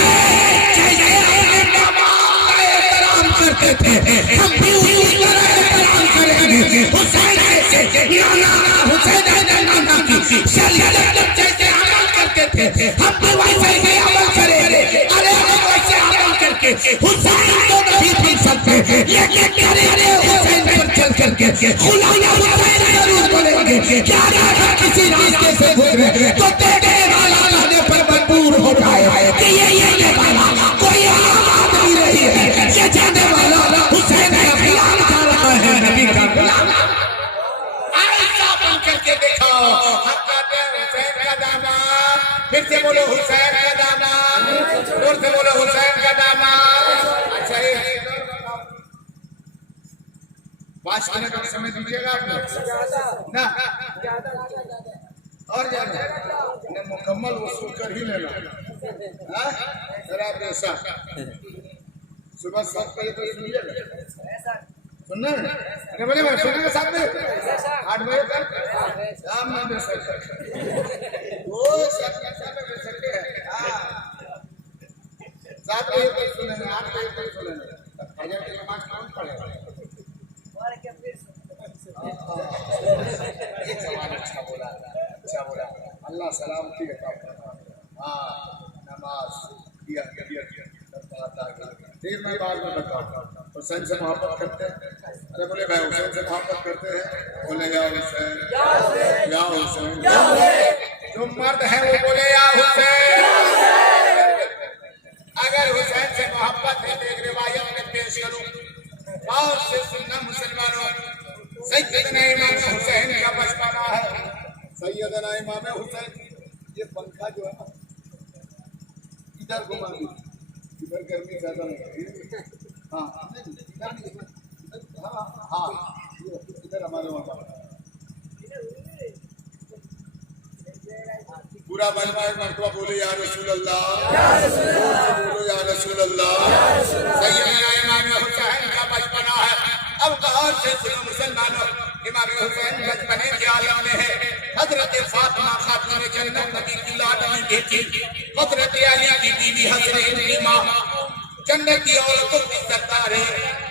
जैसे अपने दामाद का एहतराम करते थे हम भी उसी तरह एहतराम करेंगे। हुसैन जैसे नाना हुसैन नाना की शरीयत जैसे अमल करते थे हम भी वैसे ही अमल करेंगे। अरे हम वैसे अमल करके हुसैन को नहीं पीट सकते लेकिन करेंगे हुसैन पर चल करके खुलाया हुसैन जरूर बोलेंगे। क्या अगर किसी रास्ते से गुजरे तो देखने वाला रहने पर मजबूर हो जाए कि ये वाला कोई आम आदमी नहीं है, ये जाने वाला हुसैन का गुलाम कर रहा है, नबी का गुलाम। ऐसा बन करके दिखाओ। हम कहते हैं हुसैन का दामन। फिर से बोलो हुसैन का दामन। जोर से बोलो हुसैन का दामन। अच्छा 5 मिनट का समय दीजिएगा आप लोग ना और ज्यादा मुकम्मल वसूल कर ही लेना। जरा पैसा सुबह 7 बजे तो सुनिएगा, सुनना है? अरे बोले सुनेगा 7 बजे 8 बजे तक शाम में दे सकते वो 7 में दे सकते हैं। 7 बजे तक सुनेंगे, 8 बजे तक सुनेंगे। फजर की नमाज कौन पढ़ेगा? अच्छा बोला अल्लाह सलामती रखा। हाँ नमाज किया फिर मैं बाद में बताऊँ। हुसैन से मोहब्बत करते हैं? अरे बोले भाई हुसैन से मोहब्बत करते हैं? बोले या हुसैन या हुसैन। जो मर्द है वो बोले या हुसैन। अगर हुसैन से मोहब्बत है तो एक रिवायत में पेश करूँ और से सुनना मुसलमानों। सैयदना इमाम हुसैन का बचपना है। सैयदना इमाम हुसैन ये पंखा जो है इधर घुमा दी, इधर गर्मी ज्यादा नहीं। हाँ हाँ इधर हमारे वहाँ पूरा बनवा मरतबा बोले या रसूल अल्लाह, बोलो या रसूल अल्लाह। सैयदना इमाम हुसैन का बचपना है। अब गौर से सुनो मुसलमानों, इमाम हुसैन बचपने के आलम में है। हजरत फातिमा खातून जन्नत नबी की लाडली बेटी, हजरत अली की बीवी हसनैन की मां, जन्नत की औरतों की सरदार है।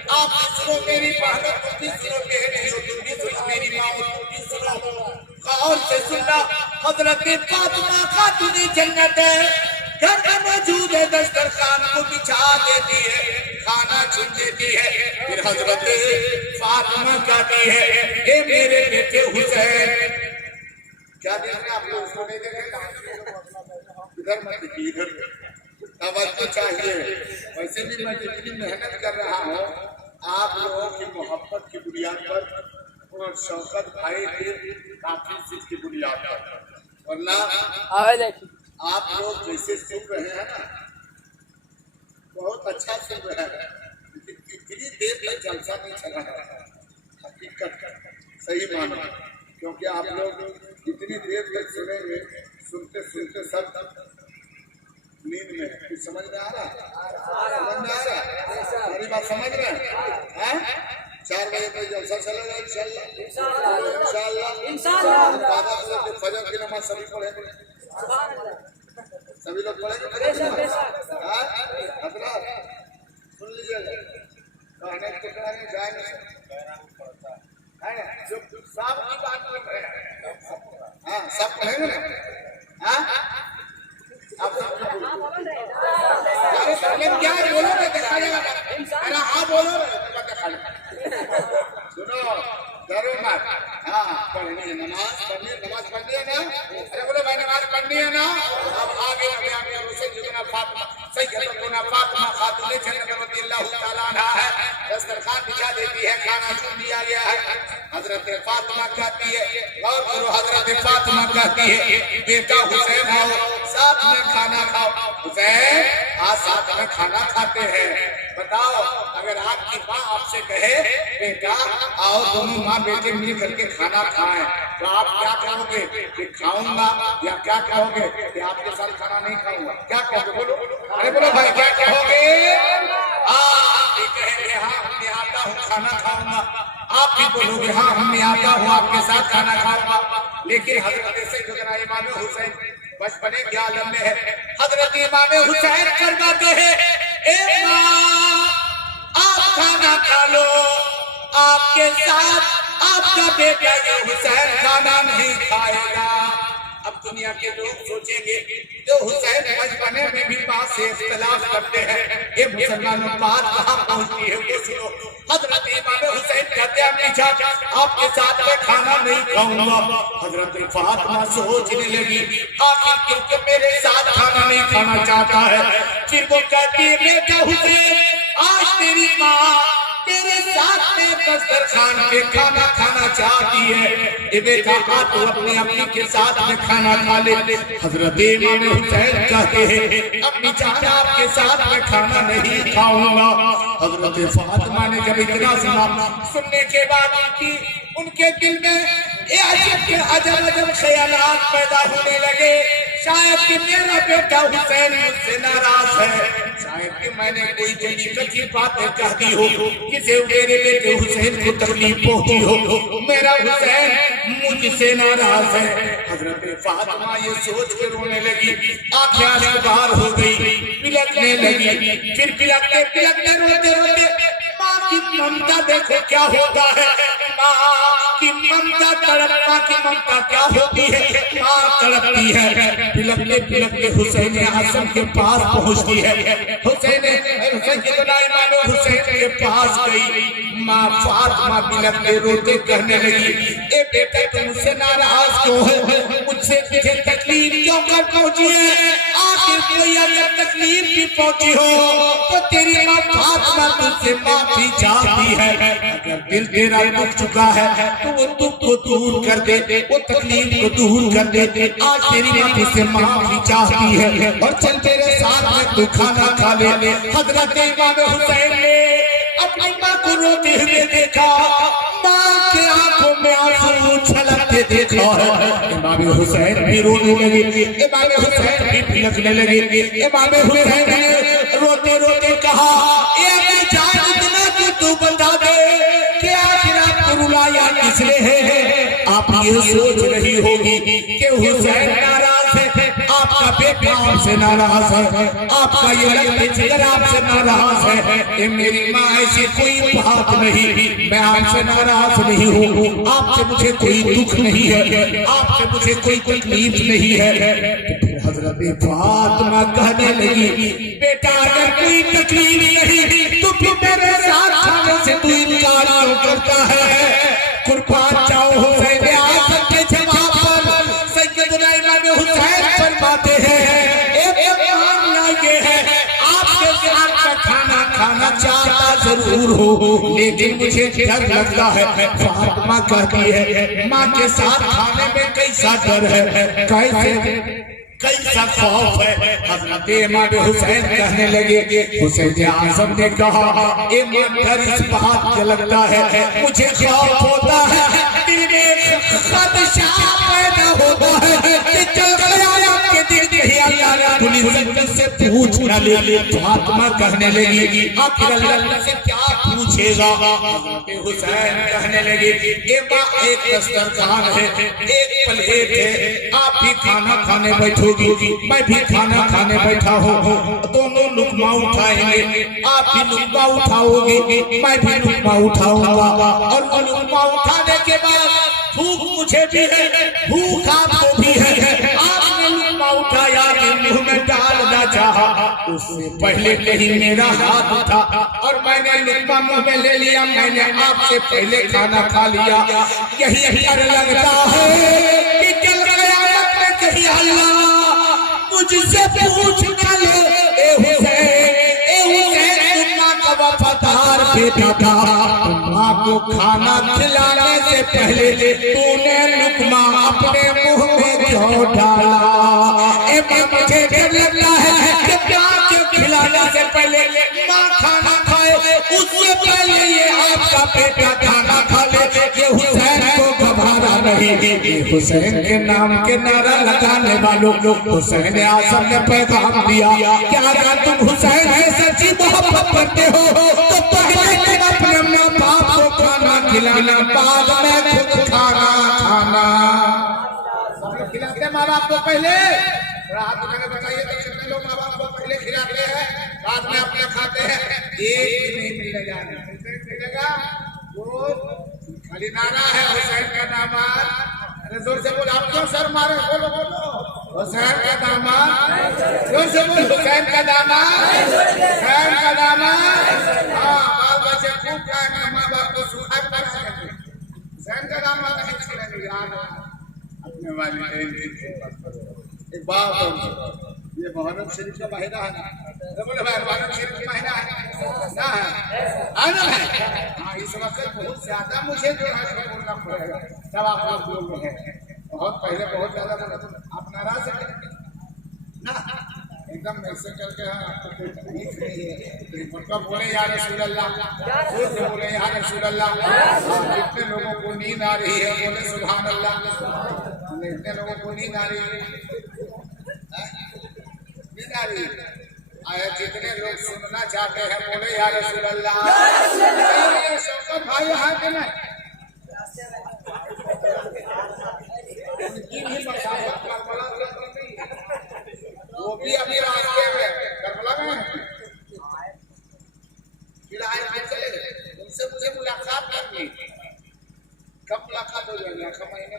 आप भी सुनो मेरी बहनों, तुम भी सुनो बेटियों, तुम भी सुनो मेरी माओ, तुम भी सुनो। गौर से सुनना, हजरत फातिमा खातून जन्नत है। घर में मौजूद है, दस्तरखान को बिछा देती है, खाना चुन देती है। फिर हजरत फातिमा कहती है, ए मेरे बेटे हुसैन। क्या देख रहे आप लोग, उसको नहीं देखेगा, इधर मत देखिए, इधर आवाज तो चाहिए। वैसे भी मैं जितनी मेहनत कर रहा हूँ आप लोगों की मोहब्बत की बुनियाद पर और शौकत भाई की काफी चीज की बुनियाद पर, वरना आप लोग जैसे सुन रहे हैं ना बहुत अच्छा सुन रहे हैं, लेकिन इतनी देर तक जलसा नहीं चला रहा हकीकत सही मानो, क्योंकि आप लोग इतनी देर तक सुनेंगे, सुनते सुनते सब नींद में है। कुछ समझ में आ रहा है? समझ में आ रहा है? मेरी बात समझ रहे हैं? 4 बजे तक जलसा चलेगा इंशाअल्लाह। फजर की नमाज सभी पढ़ेंगे, सभी लोग पढ़ेंगे। सुन लीजिएगा, कहने को कहने जाएंगे जो सब की बात कर रहे हैं। हाँ, सब पढ़ेंगे ना? आप क्या बोलो ना, देखा जाएगा। अरे हाँ बोलो, देखा जाएगा। सुनो, डरो मत। हाँ, पढ़नी है नमाज, नमाज पढ़नी है ना? अरे बोलो भाई नमाज पढ़नी है ना? अब आगे सैयदना फातिमा खातून जन्नत रज़ियल्लाहु ताला अन्हा है, दस्तरखान बिछा देती है, खाना चुन लिया गया है। हजरत फातिमा कहती है, और करो, हजरत फातिमा कहती है, बेटा हुसैन आओ, साथ में खाना खाओ। हुसैन आज साथ में खाना खाते हैं। बताओ, अगर आपकी माँ आपसे कहे बेटा आओ दोनों माँ बेटे मिल करके खाना खाएं, तो आप क्या कहोगे कि खाऊंगा, या क्या कहोगे कि आपके साथ खाना नहीं खाऊंगा? क्या कहोगे बोलो? अरे बोलो भाई, क्या कहोगे? आप भी कहेंगे हाँ मैं आता हूँ खाना खाऊंगा, आप भी बोलोगे हाँ मैं आता हूँ आपके साथ खाना खाऊंगा। लेकिन हजरत सैयदना इमाम हुसैन बचपने के आलम में है। हजरत इमाम हुसैन फरमाते हैं, ए माँ आप खाना खा लो, आपके साथ आपका बेटा ये हुसैन खाना नहीं खाएगा। अब दुनिया के लोग सोचेंगे जो हुसैन बचपने में भी बात से इख्तिलाफ करते हैं, ये मुसलमानों बात कहाँ पहुँचती है वो सुनो। हजरत इमाम हुसैन कहते हैं अम्मी जान आपके साथ में खाना नहीं खाऊंगा। हजरत फातिमा सोचने लगी आखिर क्योंकि मेरे साथ खाना नहीं खाना चाहता है। फिर वो कहती है बेटा हुसैन आज तेरी माँ तेरे साथ में दस्तरखान पे खाना खाना चाहती है, ये बेटा आ तो अपनी अम्मी के साथ में खाना खा ले। हजरत इमाम हुसैन कहते हैं अम्मी जान आपके साथ में खाना नहीं खाऊंगा। हजरत फातिमा ने जब इतना सुना, सुनने के बाद उनके दिल में अजब ख्यालात पैदा होने लगे। शायद कि मेरा बेटा हुसैन मुझसे नाराज है, शायद कि मैंने कोई जली कच्ची बातें कह दी हो, किसी मेरे बेटे हुसैन को तकलीफ पहुंची हो, मेरा हुसैन मुझसे नाराज है। हजरत फातिमा ये सोच के रोने लगी, आंखें आंसू बाहर हो गई, पिलकने लगी। फिर पिलकते पिलकते रोते रोते माँ की ममता देखो क्या होता है, माँ की ममता तड़पना की ममता क्या होती है, माँ तड़पती है। पिलकते पिलकते हुसैन आजम के पास पहुँचती है। हुसैन के पास गई, माँ फातिमा पिलकते रोते कहने लगी ए बेटा तुम मुझसे नाराज क्यों है, मुझसे तुझे तकलीफ क्यों कर पहुँची है? आखिर कोई अगर तकलीफ भी पहुँची हो तो तेरी माँ फातिमा तुझसे माफी चाहती है। अगर दिल तेरा दुख चुका है तो वो दुख को दूर कर दे, वो तकलीफ को दूर कर दे। आज तेरी माँ तुझसे माफी चाहती है और चल तेरे साथ में तू खाना खा ले। हजरत इमाम हुसैन ने अपनी माँ को रोते हुए देखा, माँ के आंखों में आंसू छलकते देखा है। इमाम हुसैन भी रोने लगे, इमाम हुसैन भी पिलकने लगे। इमाम हुसैन ने रोते रोते कहा तू बता दे कि आखिर आपको रुलाया किसने है? आप ये सोच रही होगी कि हुसैन नाराज है, आपका बेटा आपसे नाराज है, आपका ये लड़के जिगर आपसे नाराज है। ये मेरी माँ ऐसी कोई बात नहीं, मैं आपसे नाराज नहीं हूँ, आपसे मुझे कोई दुख नहीं है, आपसे मुझे कोई तकलीफ नहीं है। हजरत फातिमा कहने लगी, बेटा अगर कोई तकलीफ नहीं तो फिर मेरे साथ खाने से तू इनकार क्यों करता है? कुर्बान जाओ हुसैन आजम के जवाब पर सैयदना इमाम हुसैन फरमाते हैं, एक मामला ये है, आपके साथ का खाना खाना चाहता जरूर हो, लेकिन मुझे डर लगता है। फातिमा कहती है, माँ के साथ खाने में कैसा डर है, कैसा खौफ है? हजरत इमाम हुसैन कहने लगे, हुसैन आजम ने कहा, डर इस बात का लगता है, मुझे खौफ होता है, दिल में खदशा पैदा होता है कि चल गया आपके दिल में अल्लाह पुलिस से पूछ न ले। फातिमा कहने लगी, आखिर अल्लाह से क्या पूछेगा? हजरत हुसैन कहने लगे, एक दस्तरखान है, एक प्लेट है, आप भी खाना खाने बैठोगी, मैं भी खाना खाने बैठा हूँ, दोनों लुकमा उठाएंगे, आप भी लुकमा उठाओगे, मैं भी लुकमा उठाऊंगा, और लुकमा उठाने के बाद भूख मुझे भी है, भूख आपको भी है। आपने लुकमा उठाया, मुंह में डालना चाहा, उससे पहले नहीं मेरा हाथ उठा और मैंने लुकमा मुंह में ले लिया, मैंने आपसे पहले खाना खा लिया। यही डर लगता है कि चल गया कहीं अल्लाह मुझसे पूछ न ले, ए हुसैन तुम माँ का वफादार बेटा था, माँ को खाना खिलाने से पहले तूने लुकमा अपने मुंह में क्यों डाला? मुझे डर लगता है कि प्यार के खिलाने से पहले माँ खाना खाए, उससे पहले ये आपका बेटा खाना खा ले। ये हुसैन को घबरा नहीं, हुसैन के नाम के नारा लगाने वालों हुसैन आजम ने पैगाम दिया, क्या अगर तुम हुसैन से सच्ची मोहब्बत करते हो तो पहले अपने माँ बाप को खाना खिलाना, बाद में खुद खाना खाना। खिलाते माँ बाप को पहले, रात में बताइए तो कितने लोग माँ बाप को पहले खिलाते हैं, बाद में अपने खाते हैं। एक नहीं मिलेगा, वो खाली नारा है हुसैन का दामाद। अरे जोर से बोलो, आप क्यों सर मारे? बोलो बोलो, हुसैन का दामाद, जोर से बोलो, हुसैन का दामाद, हुसैन का दामाद। हाँ, बाल बच्चे खूब खाएंगे, माँ बाप को सुखा कर सकेंगे। हुसैन का दामाद नहीं खिलाएंगे, याद अपने वाली एक बात और, ये मुहर्रम शरीफ का महीना है ना, बोले भाई मुहर्रम शरीफ का महीना है ना, है ना? हाँ, इस वक्त बहुत ज्यादा मुझे जो है बोलना पड़ेगा, सब आप लोग बोल रहे हैं, बहुत पहले बहुत ज्यादा बोला, आप नाराज हैं ना? एकदम ऐसे करके आपको कोई तकलीफ नहीं है, उनका बोले या रसूल अल्लाह, बोले या रसूल अल्लाह। कितने लोगों को नींद आ रही है, बोले सुभान अल्लाह। कितने लोगों को नींद आ रही है, नींद आ रही है? जितने लोग सुनना चाहते हैं बोले या रसूल अल्लाह। शौकत भाई यहाँ के नहीं, वो भी अभी रास्ते में करबला में चले गए, उनसे मुझे मुलाकात करनी। कब मुलाकात हो जाएगी? आखिर महीने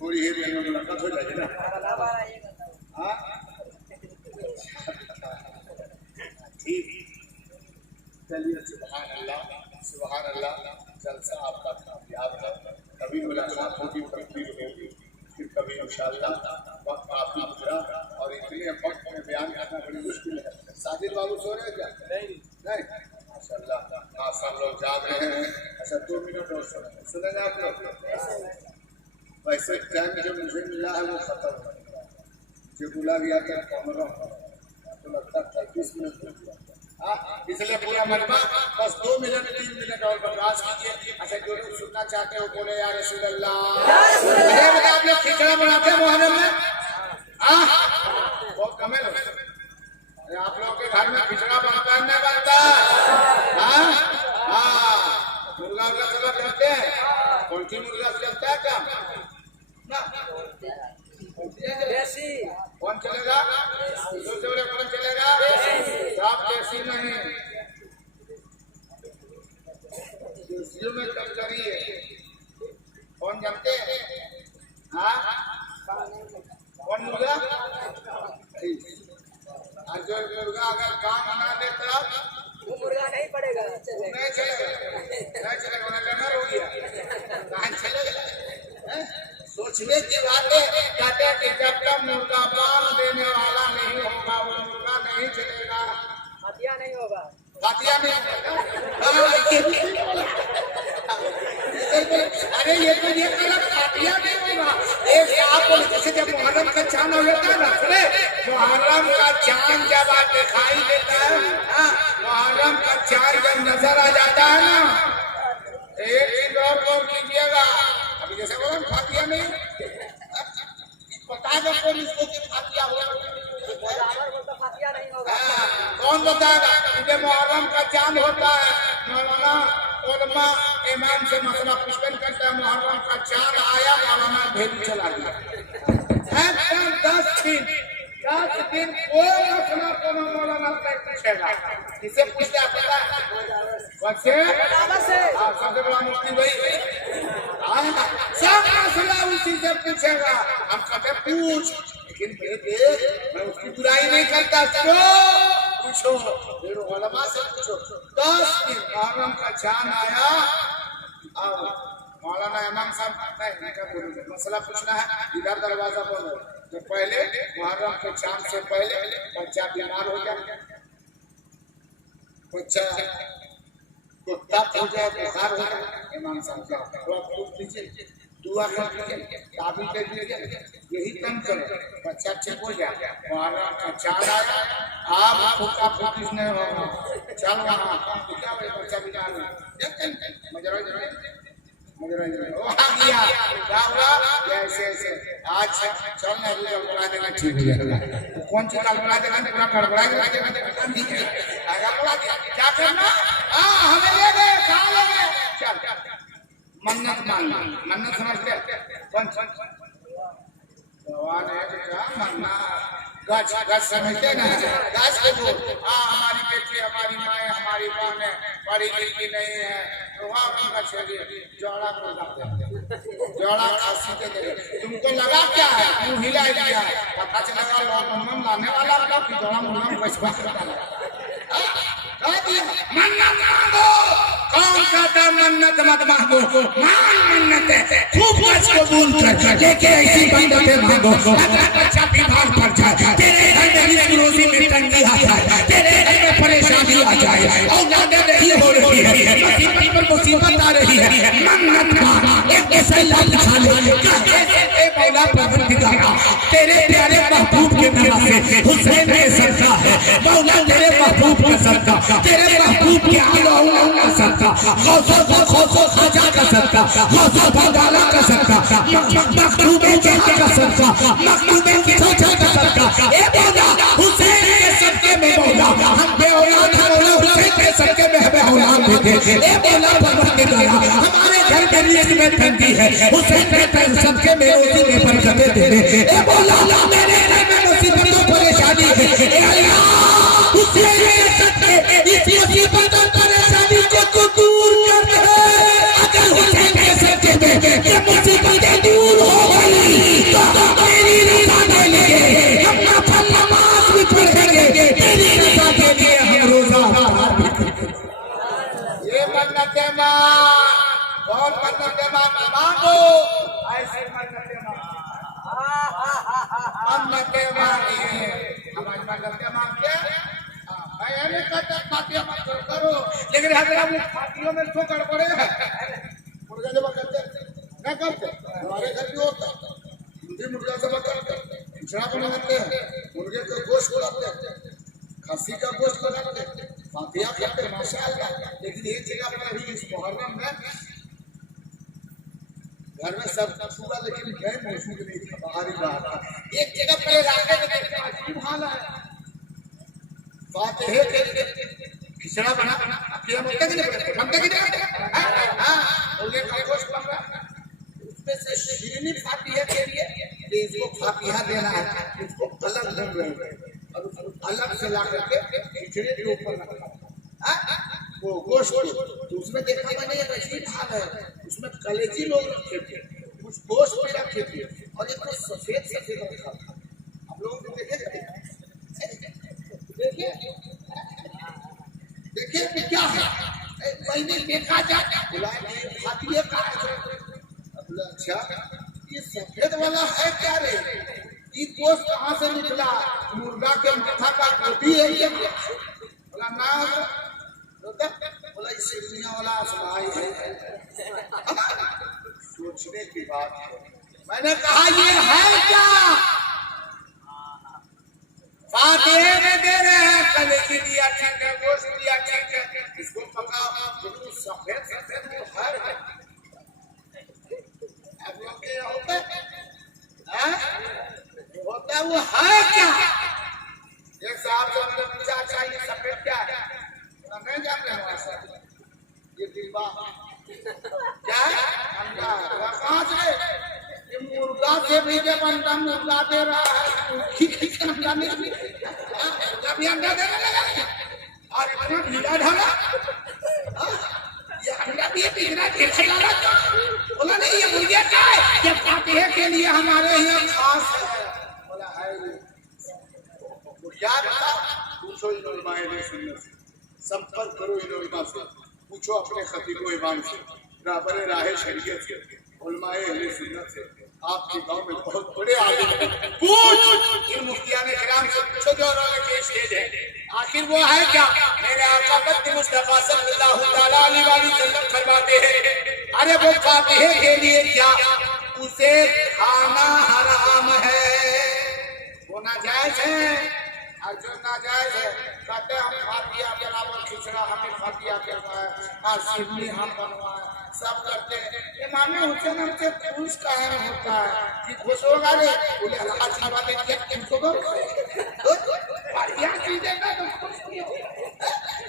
थोड़ी ही देर में मुलाकात हो जाएगी ना? हाँ ठीक, चलिए सुभान अल्लाह, सुभान अल्लाह। जलसा आपका कामयाब है, कभी मुलाकात होगी, तकलीफ होगी, फिर कभी इंशाअल्लाह। वक्त काफी गुजरा और इतने वक्त में बयान करना बड़ी मुश्किल है। साजिद बाबू सो रहे क्या? नहीं माशाअल्लाह, आप सब लोग जाग रहे हैं। अच्छा 2 मिनट और सुनेंगे आप लोग। वैसे टाइम जो मुझे मिला है वो खत्म हो गया, जो बोला गया था 15 तो लगता 35 मिनट हो गया। इसलिए पूरा मजमा बस 2 मिनट 3 मिनट और बर्दाश्त कीजिए। अच्छा जो लोग सुनना चाहते हो बोले या रसूल अल्लाह। अरे आप लोग खिचड़ा बनाते हैं मुहर्रम में? बहुत कम है लोग। अरे आप लोगों के घर में खिचड़ा बनता है नहीं बनता? मुर्गा उर्गा सब चलते हैं? कौन सी मुर्गा चलता है क्या ना? कौन चलेगा? दूसरे बोले कौन चलेगा? सब देसी नहीं, देसियों में कमजोरी है। कौन जानते हैं? हाँ, कौन मुर्गा? जो मुर्गा अगर काम ना दे तब वो मुर्गा नहीं पड़ेगा, नहीं चलेगा, नहीं चलेगा, उन्हें बेमार हो गया, कहाँ चलेगा? सोचने की बात है, कहते हैं कि जब तक मुर्गा बाल देने वाला नहीं होगा वो मुर्गा नहीं चलेगा, हत्या नहीं होगा। हत्या नहीं होगा। अरे ये तो ये गलत, हत्या नहीं होगा। एक आप जैसे जब मुहर्रम का चांद होता है ना, मुहर्रम का चांद जब आप दिखाई देता है, मुहर्रम का चांद जब नजर आ जाता है ना, एक चीज और कीजिएगा। अभी जैसे बोला फातिया नहीं बता दो कौन इसको कि फातिया होगा, हत्या नहीं होगा। कौन बताएगा? जब मुहर्रम का चांद होता है, मौलाना उलमा इमाम से मसला पूछन करता है, मुहर्रम का चांद आया, मौलाना भेजी चला गया। 10 दिन कोई मसला को मौलाना से पूछेगा। किसे पूछता है पता है? सबसे बड़ा मुफ्ती वही, सब मसला उसी से पूछेगा। हम कहते पूछ, लेकिन मैं उसकी बुराई नहीं करता, पूछो, फिर उलमा से पूछो। 10 दिन मुहर्रम का चांद आया, अब मौलाना इमाम साहब मसला पूछना है, इधर दरवाजा बोलो। तो पहले मुहर्रम के चांद से पहले बच्चा बीमार हो जाए, बच्चा को तप हो जाए, बुखार हो जाए, इमाम साहब का फूल दीजिए, दुआ कर दीजिए, ताबीज दे दीजिए, यही कम करो, बच्चा ठीक हो जाए। मुहर्रम का चांद आया, आप फूका फूकिस नहीं होगा, चल वहाँ क्या भाई बच्चा बीमार हो ऐसे आज चल ना गड़बड़ा देना ठीक हो जाएगा। कौन सी गड़बड़ा देना? पूरा गड़बड़ा देना, क्या करना? हमें ले गए, कहाँ ले गए? चल मन्नत मांगना, मन्नत समझते? कौन भगवान है क्या मन्ना? गज गज समझते ना? गज के बोल, हमारी बेटी, हमारी माँ, हमारी बहन है, बड़ी लिखी नहीं है, जोड़ा जोड़ा खांसी के दे। तुमको लगा क्या है? मुंह हिला दिया, पता चला लाने वाला कि जोड़ा मुंह बचवा मन्नत मांगो। कौन कहता मन्नत मत मांगो? मान मन्नत है, खूब बच कबूल कर, लेके ऐसी मन्नतें मांगो अगर बच्चा बीमार पड़ जाए, तेरे घर में रिस्क रोजी में तंगी आ जाए, तेरे घर में परेशानी आ जाए, औलाद नहीं हो रही है, मुसीबत पर मुसीबत आ रही है, मन्नत मांग, एक सल्ला बिछा ले, ए मौला परवरदिगार, तेरे प्यारे महबूब के नाम से हुसैन के सदका है, मौला तेरे महबूब का सदका, तेरे महबूब के आला का सदका, गौसा खाजा का सदका, गौसा बगाला का सदका, मखदूम जहां का सदका, मखदूम छोटा का सदका, ए मौला हुसैन के सदके में मौला हम बेऔलाद हैं, मौला हुसैन के सदके में हमें औलाद दे दे। ए मौला परवरदिगार, हमारे घर में रिस्क में तंगी है, हुसैन के सदके में रोजी में बरकतें दे दे। ए मौला मेरे घर में मुसीबतों परेशानी है, ए अल्लाह हुसैन के सदके इस मुसीबत और परेशानी को दूर कर दे। अगर हुसैन के सदके में ये मुसीबतें दूर हो गई तो मेरी रज़ा के लिए हम नफल नमाज भी पढ़ेंगे, तेरी रज़ा के लिए हम रोजा भी करेंगे। ये मन्नतें मांग, बहुत मन्नतें मांगो, ऐसे मन्नतें मन्नतें मांगिए, हमारी मन्नतें मांगते मैं नहीं कहता फातिया मत करो, लेकिन हजरात फातियों में तो गड़बड़े है। मुर्गा जब करते नहीं करते, हमारे घर भी होता है, मुर्गा जब करते खिचड़ा बनाते हैं, मुर्गे का गोश्त बनाते हैं, खस्सी का गोश्त बनाते हैं, फातिया करते माशाअल्लाह। लेकिन एक जगह पर अभी इस मुहर्रम में घर में सब पूरा, लेकिन गैर मौजूद नहीं था, बाहर ही रहा था। एक जगह पर इलाके में अजीब हाल है, फातिहे के खिचड़ा बना किया बनता कि नहीं मुर्गे का गोश्त बन रहा, उसमें से बिरनी फातिहे के लिए कि इसको फातिहा देना है, इसको अलग ढंग रहे और उसको अलग से ला करके खिचड़ी के ऊपर रखा वो गोश्त तो उसमें देखा मैंने ये रशीद हाल है, उसमें कलेजी लोग रखे थे, कुछ गोश्त भी रखे थे और एक सफेद सफेद रखा था। आप लोगों को देखे देखिए देखिए कि क्या है मैंने देखा जाता बोला फातिहा का बोला अच्छा ये सफेद वाला है क्या रे, ये गोश्त कहाँ से निकला, मुर्गा के माथा का गोटी है ये, बोला ना बोला इससे दुनिया वाला आसमाई है। सोचने की बात है, मैंने कहा ये है क्या, फातिहा में दे रहे हैं, कलेजी दिया ठीक है, गोश्त दिया ठीक है, इसको पकाओ तो सफेद सफेद वो हर है होता है वो है क्या, एक साहब से हमने पूछा अच्छा ये सफेद क्या है, नहीं जानते हमारे साथ ये डिब्बा क्या है, अंडा कहाँ से, ये मुर्गा से भी जब अंडा मुर्गा दे रहा है अंडा नहीं जब ये अंडा देने लगा और इतना ढीला ढाला ये अंडा भी इतना ढीला ढाला, बोला नहीं ये मुर्गा क्या है, ये फातिहा के लिए हमारे यहाँ खास है, बोला है मुर्गा बताओ, पूछो इल्माए सुन्नत से, संपर्क करो इल्मा से, पूछो अपने खतीब इमाम से, राहबर राह शरीयत से, उलमाए अहले सुन्नत से, आपके गांव में बहुत बड़े आलिम हैं, पूछ इन मुफ्तियाने किराम से पूछो जो उन्होंने पेश किए थे, आखिर वो है क्या, मेरे आका मद्दी मुस्तफा सल्लल्लाहु तआला अलैहि वसल्लम फरमाते हैं अरे वो फातिहा के लिए क्या, उसे खाना हराम है, वो नाजायज है, और जो नाजायज है कहते हम फातिहा बराबर खिचड़ा हमें फातिहा करवाए और सिवनी हम बनवाए सब करते हैं, इमाम हुसैन हमसे खुश काहे होता है कि खुश होगा रे, बोले अल्लाह की बात है क्या तुमको बढ़िया चीजें का तो खुश नहीं हो,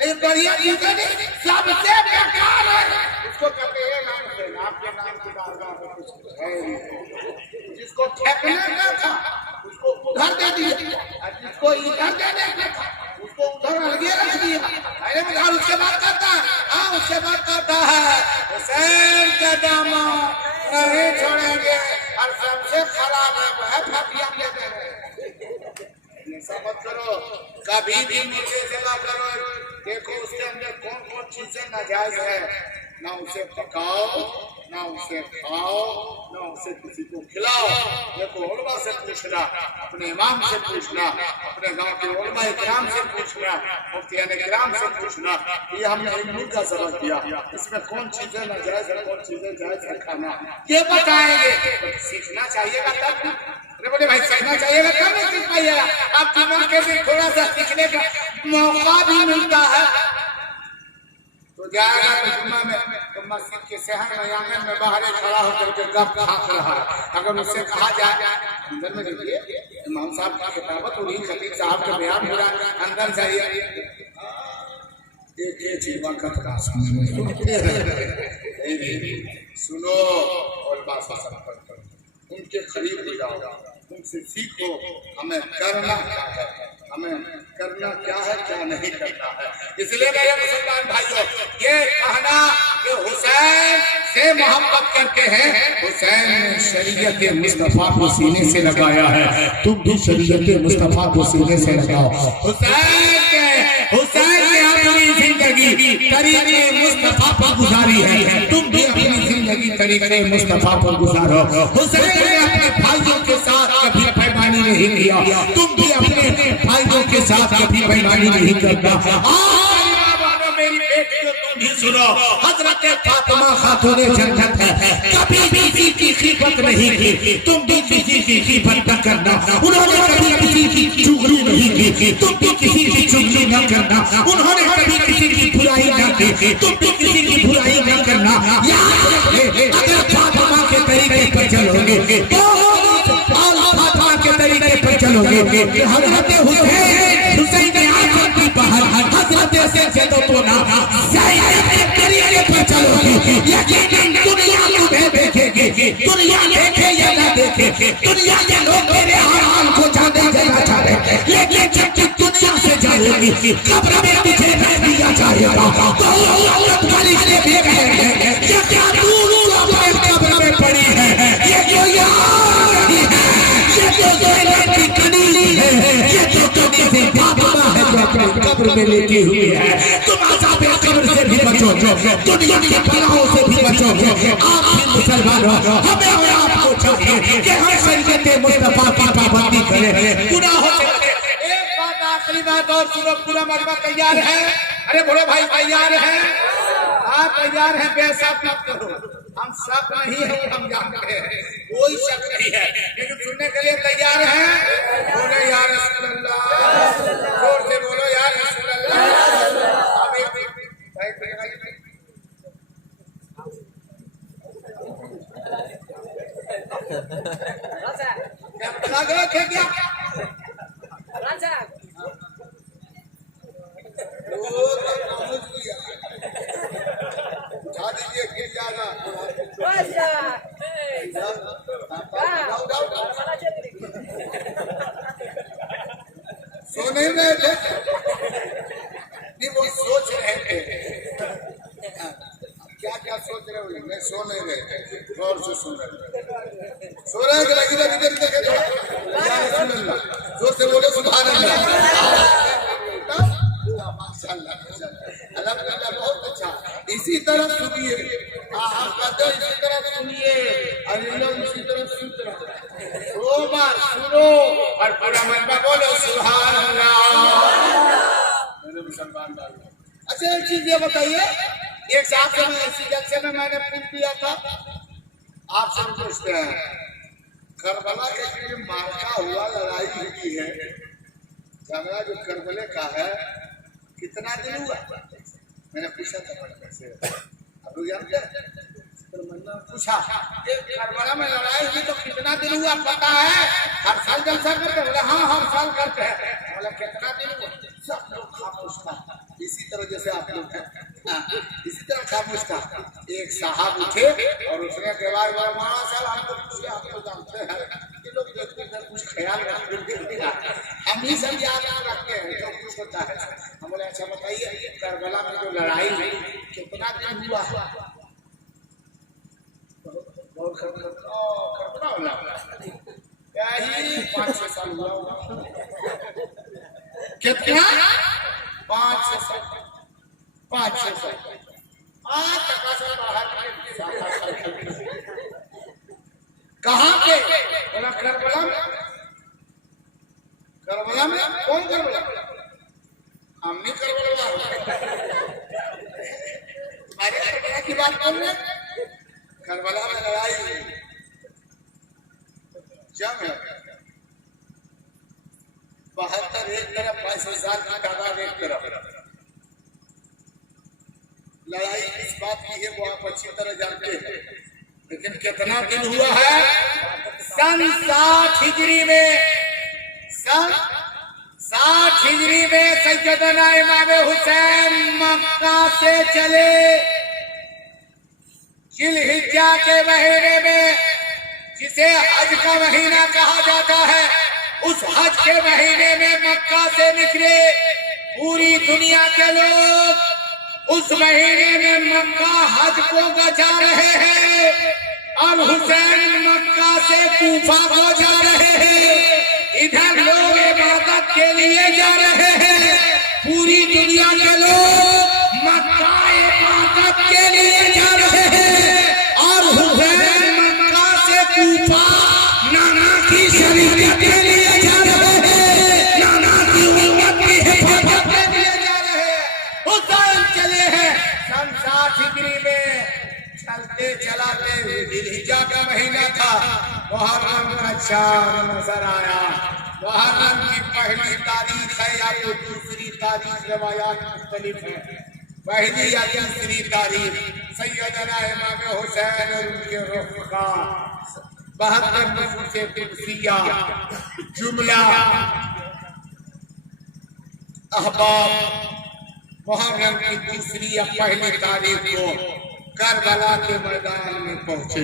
ये बढ़िया चीजें नहीं सबसे बेकार है उसको कहते हैं नाम से, आपके नाम की बारगाह में कुछ है जिसको फेंकने का था उसको उधर दे दिया, जिसको इधर देने का था उसको उधर अलगे रख दिया, अरे उधर उसके बाद करता है, हाँ उसके बाद करता है हुसैन के दामाद नहीं छोड़ेंगे और सबसे खराब है वह फातिहा दे रहे हैं, ऐसा मत करो, कभी भी मुझे सेवा करो, देखो उसके अंदर कौन कौन चीजें नाजायज है, ना उसे पकाओ ना उसे खाओ ना उसे किसी को खिलाओ, देखो उलमा से पूछना, अपने इमाम से पूछना, अपने गांव के उलमा किराम से पूछना, मुफ्तियाने किराम से पूछना, ये हमने इल्म का सबक दिया, इसमें कौन चीजें नाजायज है कौन चीजें जायज है खाना ये बताएंगे, सीखना चाहिएगा तब ना, अरे बोले भाई सीखना चाहिएगा तब नहीं सीख पाइएगा, अब दिमाग के भी थोड़ा सा सीखने का मौका भी मिलता है तो जाएगा तो जुम्मा में तो मस्जिद के सहन में आंगन में बाहर खड़ा होकर के गप खाक रहा है, अगर उससे कहा जाए अंदर में देखिए इमाम साहब की किताबत और खतीब साहब का बयान पूरा अंदर जाइए एक चीज वक्त का सुनो और बात उनके करीब हो जाओ, उनसे सीखो हमें करना क्या है, हमें करना क्या है क्या नहीं करना है, इसलिए मेरे मुसलमान भाइयों ये कहना कि हुसैन से मोहब्बत करते हैं, हुसैन ने शरीयत मुस्तफा को सीने से लगाया है, तुम भी शरीयत मुस्तफा को सीने से लगाओ, हुसैन ने अपनी जिंदगी तरीके मुस्तफा पर गुजारी है, तुम भी अपनी जिंदगी तरीके मुस्तफा पर गुजारो, हुसैन ने अपने भाइयों के साथ कभी बेईमानी नहीं किया, तुम भी अपने भाइयों के साथ कभी बेईमानी नहीं करना, मेरी बेटी तुम भी सुनो, हजरत फातिमा खातून जन्नत है, कभी किसी की खिदमत नहीं की, तुम भी किसी की खिदमत न करना, उन्होंने कभी किसी की चुगली नहीं की, तुम भी किसी की चुगली न करना, उन्होंने कभी किसी की बुराई न की, तुम भी किसी की बुराई न करना, अगर फातिमा के तरीके पर चलोगे फातिमा के तरीके पर चलोगे, हजरत हुसैन ने आंखों की बाहर हजरत से तो ना तरीके पर चलोगे, यकीनन दुनिया तुम्हें देखेगी, दुनिया देखे या ना देखे, दुनिया के लोग मेरे हाल को जाने देना चाहे, लेकिन जब तक दुनिया से जाएगी कब्र में तुझे रह दिया जाएगा। तो औरत वाली से भी कहेंगे ये क्या दूर अपने कब्र में पड़ी है, ये जो यार नहीं है, ये जो ज़ेले की कनीली है, ये जो कभी से फातिमा है जो अपने कब्र में लेटी हुई है। तुम अज़ाबे कब्र से भी बचो, दुनिया के बलाओं से भी बचो। आप भी मुसलमान हो, हमें और आपको चाहिए कि हम शरीयत मुस्तफा की पाबंदी करें, गुनाहों से बचें। एक बात आखिरी बात और सुनो, पूरा मजमा तैयार है? अरे बोलो भाई तैयार है? आप तैयार हैं? बेशक मत करो, हम शक नहीं है, हम जानते हैं, कोई शक नहीं है, लेकिन सुनने के लिए तैयार हैं? बोलो या रसूल अल्लाह, जोर से बोलो या रसूल अल्लाह। क्या बता गए थे क्या? उठा दीजिए, गिर जाएगा। सो नहीं रहे थे, नहीं वो सोच रहे थे। क्या क्या सोच रहे हो? मैं सो नहीं रहे थे, गौर से सुन रहे थे। सो रहे थे लेकिन इधर जोर से बोले सुभान अल्लाह। अल्हम्दुलिल्लाह, बहुत अच्छा। इसी तरह सुनिए, इसी तरह सुनिए, इसी तरह सुनो और पूरा मजमा बोलो सुभान अल्लाह। अच्छा एक चीज ये बताइए, एक साहब से मैं इसी जलसे में मैंने पूछ दिया था, आप सब पूछते हैं करबला के जो मार्का हुआ, लड़ाई हुई है, झगड़ा जो करबले का है, कितना दिन हुआ? मैंने पूछा था पटना से, अब जानते पूछा करबला में लड़ाई हुई तो कितना दिन हुआ पता है? हर साल जलसा करते? बोले हाँ हर साल करते हैं। बोले कितना दिन हुआ? सब लोग खामोश था, इसी तरह जैसे आप लोग हैं, इसी तरह खामोश था। एक साहब उठे और उसने के बाद मौलाना साहब हम तो जानते हैं कि लोग देखते हैं कुछ ख्याल रखते, हम ही सब याद रखते हैं जो कुछ होता है। हम बोले अच्छा बताइए करबला में जो लड़ाई हुई कितना दिन हुआ? क्या ही 5-6 साल हुआ होगा। कितना? 5-6 साल। 5-6 साल। कहाँ पे? बोला करबला में। करबला में? कौन करबला? हम नहीं करबला। तुम्हारे करबला की बात कौन है? करबला में लड़ाई हुई, जंग है, 72 एक तरफ, 5,000 की तादाद एक तरफ। लड़ाई किस बात की है वो आप अच्छी तरह जानते हैं, लेकिन कितना दिन हुआ है? सन 60 हिजरी में, सन 60 हिजरी में सैयदना इमाम हुसैन मक्का से चले। जिलहिज्जा के महीने में, जिसे हज का महीना कहा जाता है, उस हज के महीने में मक्का से निकले। पूरी दुनिया के लोग उस महीने में मक्का हज को जा रहे हैं और हुसैन मक्का से कूफा को जा रहे हैं। इधर लोग इबादत के लिए जा रहे हैं, पूरी दुनिया के लोग मक्का इबादत के लिए जा रहे हैं और हुसैन मक्का से कूफा नाना की शरीयत के लिए जा रहे हैं, नाना की उम्मत की हिफाजत के लिए जा रहे हैं। हुसैन चले हैं सन 60 हिजरी में। चलते चलाते जिलहिज्जा का महीना था, मुहर्रम का चांद नजर आया। मुहर्रम की पहली तारीख है या तो दूसरी तारीख, रवायात मुख्तलिफ है। पहली या दूसरी तारीख सैयदना इमाम हुसैन और उनके रफ़ीक़ा 72 नफूसे कुदसिया जुमला अहबाब मुहर्रम की दूसरी या पहली तारीख को करबला के मैदान में पहुंचे।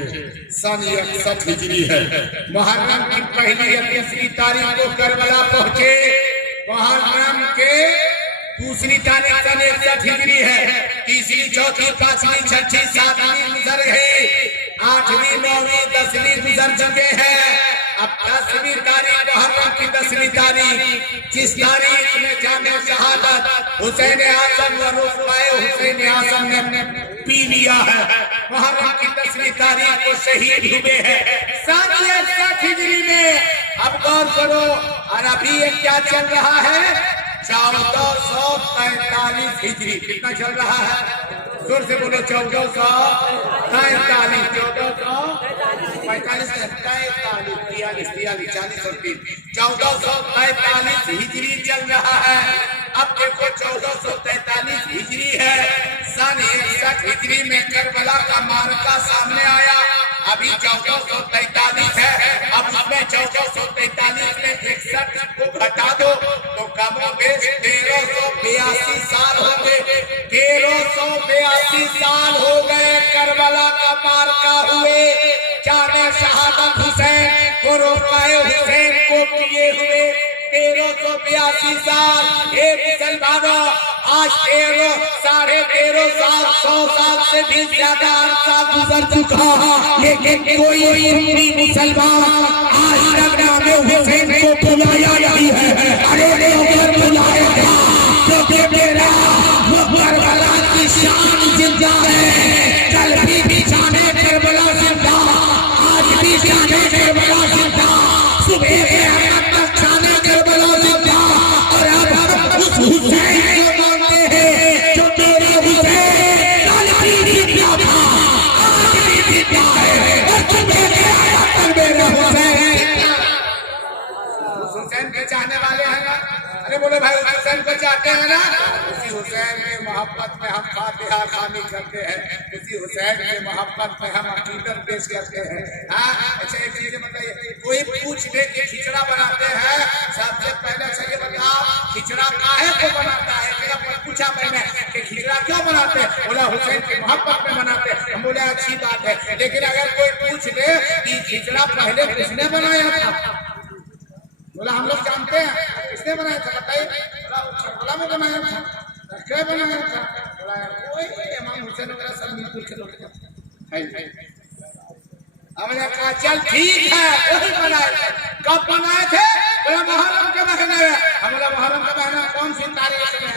सन 61 हिजरी है। मुहर्रम की पहली या तीसरी तारीख को करबला पहुंचे। मुहर्रम के दूसरी तारीख सन 61 हिजरी है। तीसरी, चौथी, पांचवी, छठी, सातवीं गुजर गई। 8वीं, 9वीं, 10वीं गुजर चुके हैं। अब 10वीं तारीख, मुहर्रम की 10वीं तारीख, जिस तारीख में जामे शहादत हुसैन आजम व रुतबाए हुसैन आजम ने पी लिया है, मुहर्रम की 10वीं तारीख को शहीद हुए हैं सन 61 हिजरी में। अब गौर करो, और अभी ये क्या चल रहा है? 1443 हिजरी। कितना चल रहा है? जोर से बोलो। 1443, 1443 हिजरी चल रहा है। अब देखो 1443 हिजरी है। सन 61 हिजरी में करबला का मार्का सामने आया। अभी 1443 है। अब इसमें 1443 में 61 को घटा दो तो कम बेश 1382 साल हो गए। 1382 साल हो गए करबला का मार्का हुए। जाने शहादत हुसैन को रुतबाए हुसैन को किए हुए 1382 साल। एक मुसलमानों, आज 13.5 साल, 100 साल से भी ज्यादा अरसा गुजर चुका, लेकिन कोई सुन्नी मुसलमान आज तक नामे हुसैन को बुलाया नहीं है। अरे अगर बुलाएगा तो मेरा वो करबला की शान जिंदा है। कल भी जाने करबला जिंदा, आज भी जाने करबला जिंदा, सुबह से रात तक जाने करबला जिंदा। और अब हम उस हुसैन को मानते हैं जो तेरे हुसैन कल भी जिंदा था, आज भी जिंदा है। और तुम्हें आया कल मेरा हुसैन। उस हुसैन के चाहने वाले हैं ना? अरे बोले भाई, उस हुसैन को चाहते हैं ना? उसी हुसैन के मोहब्बत में हम फातिहा खानी करते हैं। उसी हुसैन के मोहब्बत में हम अकीदत पेश करते हैं। हाँ, अच्छा एक चीज बताइए, कोई पूछ दे कि खिचड़ा बनाते हैं, सबसे पहले चाहिए बताओ खिचड़ा काहे को बनाता है? पूछा मैंने कि खिचड़ा क्यों बनाते हैं? बोला हुसैन की मोहब्बत में बनाते हैं। हम बोले अच्छी बात है, लेकिन अगर कोई पूछ दे कि खिचड़ा पहले किसने बनाया था? बोला हम लोग जानते हैं। किसने बनाया था बताइए? बोला करबला में बनाया था। क्या बनाया था? बोला कोई इमाम हुसैन वगैरह सब मिलजुल के लोग है। हमने कहा चल ठीक है, वही बनाए थे। कब बनाए थे? बोला मुहर्रम के महीने में। हम बोला मुहर्रम का महीना कौन सी तारीख में?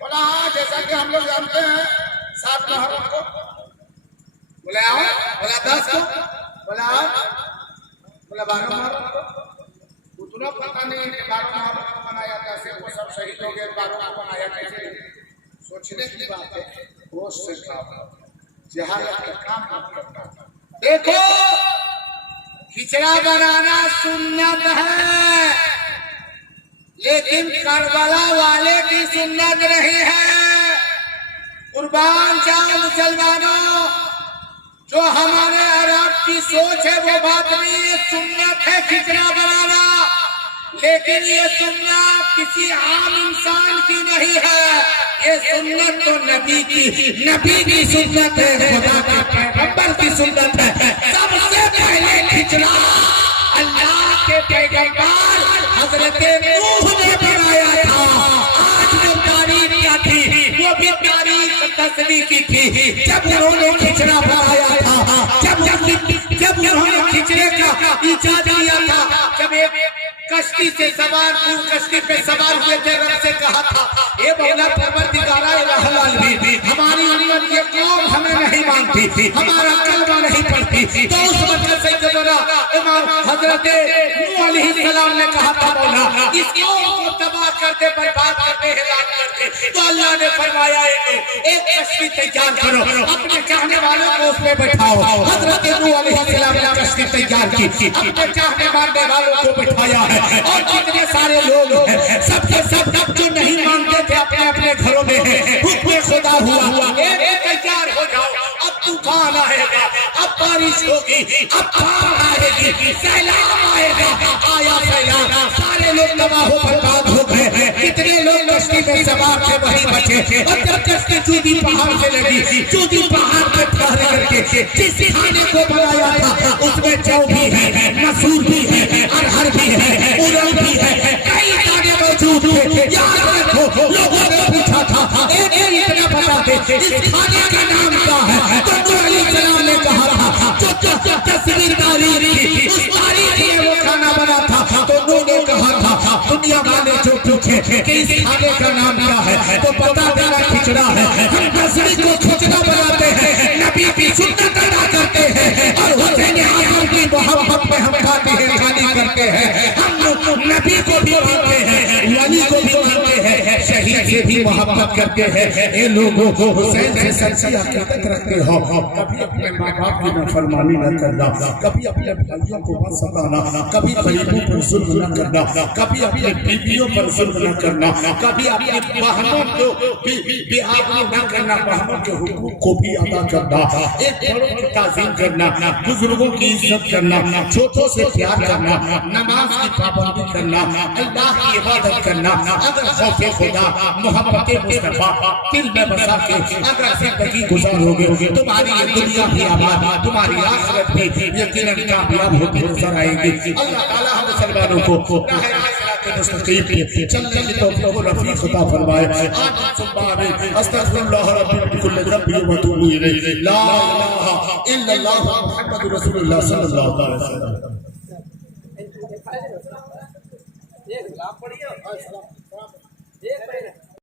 बोला हाँ, जैसा कि हम लोग जानते हैं 7 मुहर्रम को। बोला आओ। बोला 10 को। बोला आओ। बोला 12 मुहर्रम को। उतना पता नहीं कि 12 मुहर्रम को बनाया कैसे, वो सब शहीद हो गए। 12 को बनाया कैसे? सोचने की बात है। होश से काम, जहालत का काम मत करना। देखो, खिचड़ा बनाना सुन्नत है, लेकिन करबला वाले की सुन्नत नहीं है। कुर्बान जाओ मुसलमानों, जो हमारे अरब की सोच है वो बात नहीं है। सुन्नत है खिचड़ा बनाना, लेकिन ये सुन्नत किसी आम इंसान की नहीं है। ये सुन्नत तो नबी की सुन्नत है, खुदा के पैगंबर की सुन्नत है। सबसे पहले खिचड़ा अल्लाह के पैगंबर हजरत नूह ने बनाया था। आज जो तारीख क्या थी, वो भी तारीख 10वीं की थी, जब उन्होंने खिचड़ा बनाया था। जब उन्होंने खिचड़े का ईजाद किया था, जब एक कश्ती से सवार, कश्ती पे सवार हुए थे, रब से कहा था ये मौला परवरदिगारा इलाहुल आलमीन, हमारी उम्मत ये कौम हमें नहीं मानती, हमारा कलमा नहीं पढ़ती। तो उस वक्त सैयदना इमाम हजरत नूह अलैहिस्सलाम ने कहा था मौला इस कौम को तबाह कर दे, बर्बाद कर दे, हिलाक कर दे। तो अल्लाह ने फरमाया एक कश्ती तैयार करो, अपने चाहने वालों को उसमें बैठाओ। हजरत नूह अलैहिस्सलाम ने कश्ती तैयार की, अपने चाहने मानने वालों को बैठाया है। और जितने सारे लोग हैं सबके सब जो नहीं मानते थे अपने अपने घरों में है, हुक्म खुदा हुआ तैयार हो जाओ, अब तूफान आएगा, अब बारिश होगी, अब बाढ़ आएगी। आएगी, सैलाब आएगा, आया सैलाब, सारे लोग तबाह हो बर्बाद हो गए। कितने लोग कश्ती में सवार थे वही बचे। और जब कश्ती चूदी पहाड़ से लगी, चूदी पहाड़ पे ठहर करके जिस खाने को बनाया था उसमें जौ भी है, मसूर भी है, अरहर भी है, उड़द भी है, कई दाने मौजूद थे। याद रखो, लोगों ने पूछा था एक इतना बता दे इस खाने का नाम क्या है, तो नूह अलैहिस्सलाम ने कहा था जो तस्वीर तारीख थी उस तारीख में वो खाना बना था। तो नूह ने कहा था दुनिया वाले जो पूछे कि इस खाने का नाम क्या है तो बता देना खिचड़ा है। हम तस्वीर को खिचड़ा बनाते हैं, नबी की सुन्नत अदा करते हैं और हुसैन आजम की मोहब्बत में हम खाते हैं, खाली करते हैं। हम नबी को भी मानते हैं, वली को भी मानते हैं, शहीद से भी मोहब्बत करते हैं। ये लोगों को हुसैन से सच्ची अकीदत रखते हो, कभी अपने माँ बाप की नाफरमानी न करना, कभी अपने भाइयों को मत सताना, कभी गरीबों पर जुल्म न करना, कभी अपने बीवियों पर जुल्म न करना, कभी अपनी बहनों को भी आपने न करना, बहनों के हुकूक को भी अदा करना, एक बड़ों की ताज़ीम करना, बुजुर्गों की इज्जत करना, छोटों से प्यार करना, नमाज की पाबंदी करना, अल्लाह की इबादत करना। अगर खौफे खुदा मोहब्बत मुस्तफा दिल में बसा के अगर जिंदगी गुजारोगे तुम्हारी ये दुनिया भी आबाद, तुम्हारी आखिरत भी यकीनन कामयाब होती नजर आएगी। अल्लाह ताला हम मुसलमानों को मुस्तकीम पे चलने की तौफीक और रफीक अता फरमाए। आज सुभान अस्तगफिरुल्लाह रब्बी कुल्ल ज़ंबि व अतूबु इलैहि, ला इलाहा इल्लल्लाह मुहम्मदुर रसूलुल्लाह सल्लल्लाहु अलैहि वसल्लम। एक लाभ पड़ी है, एक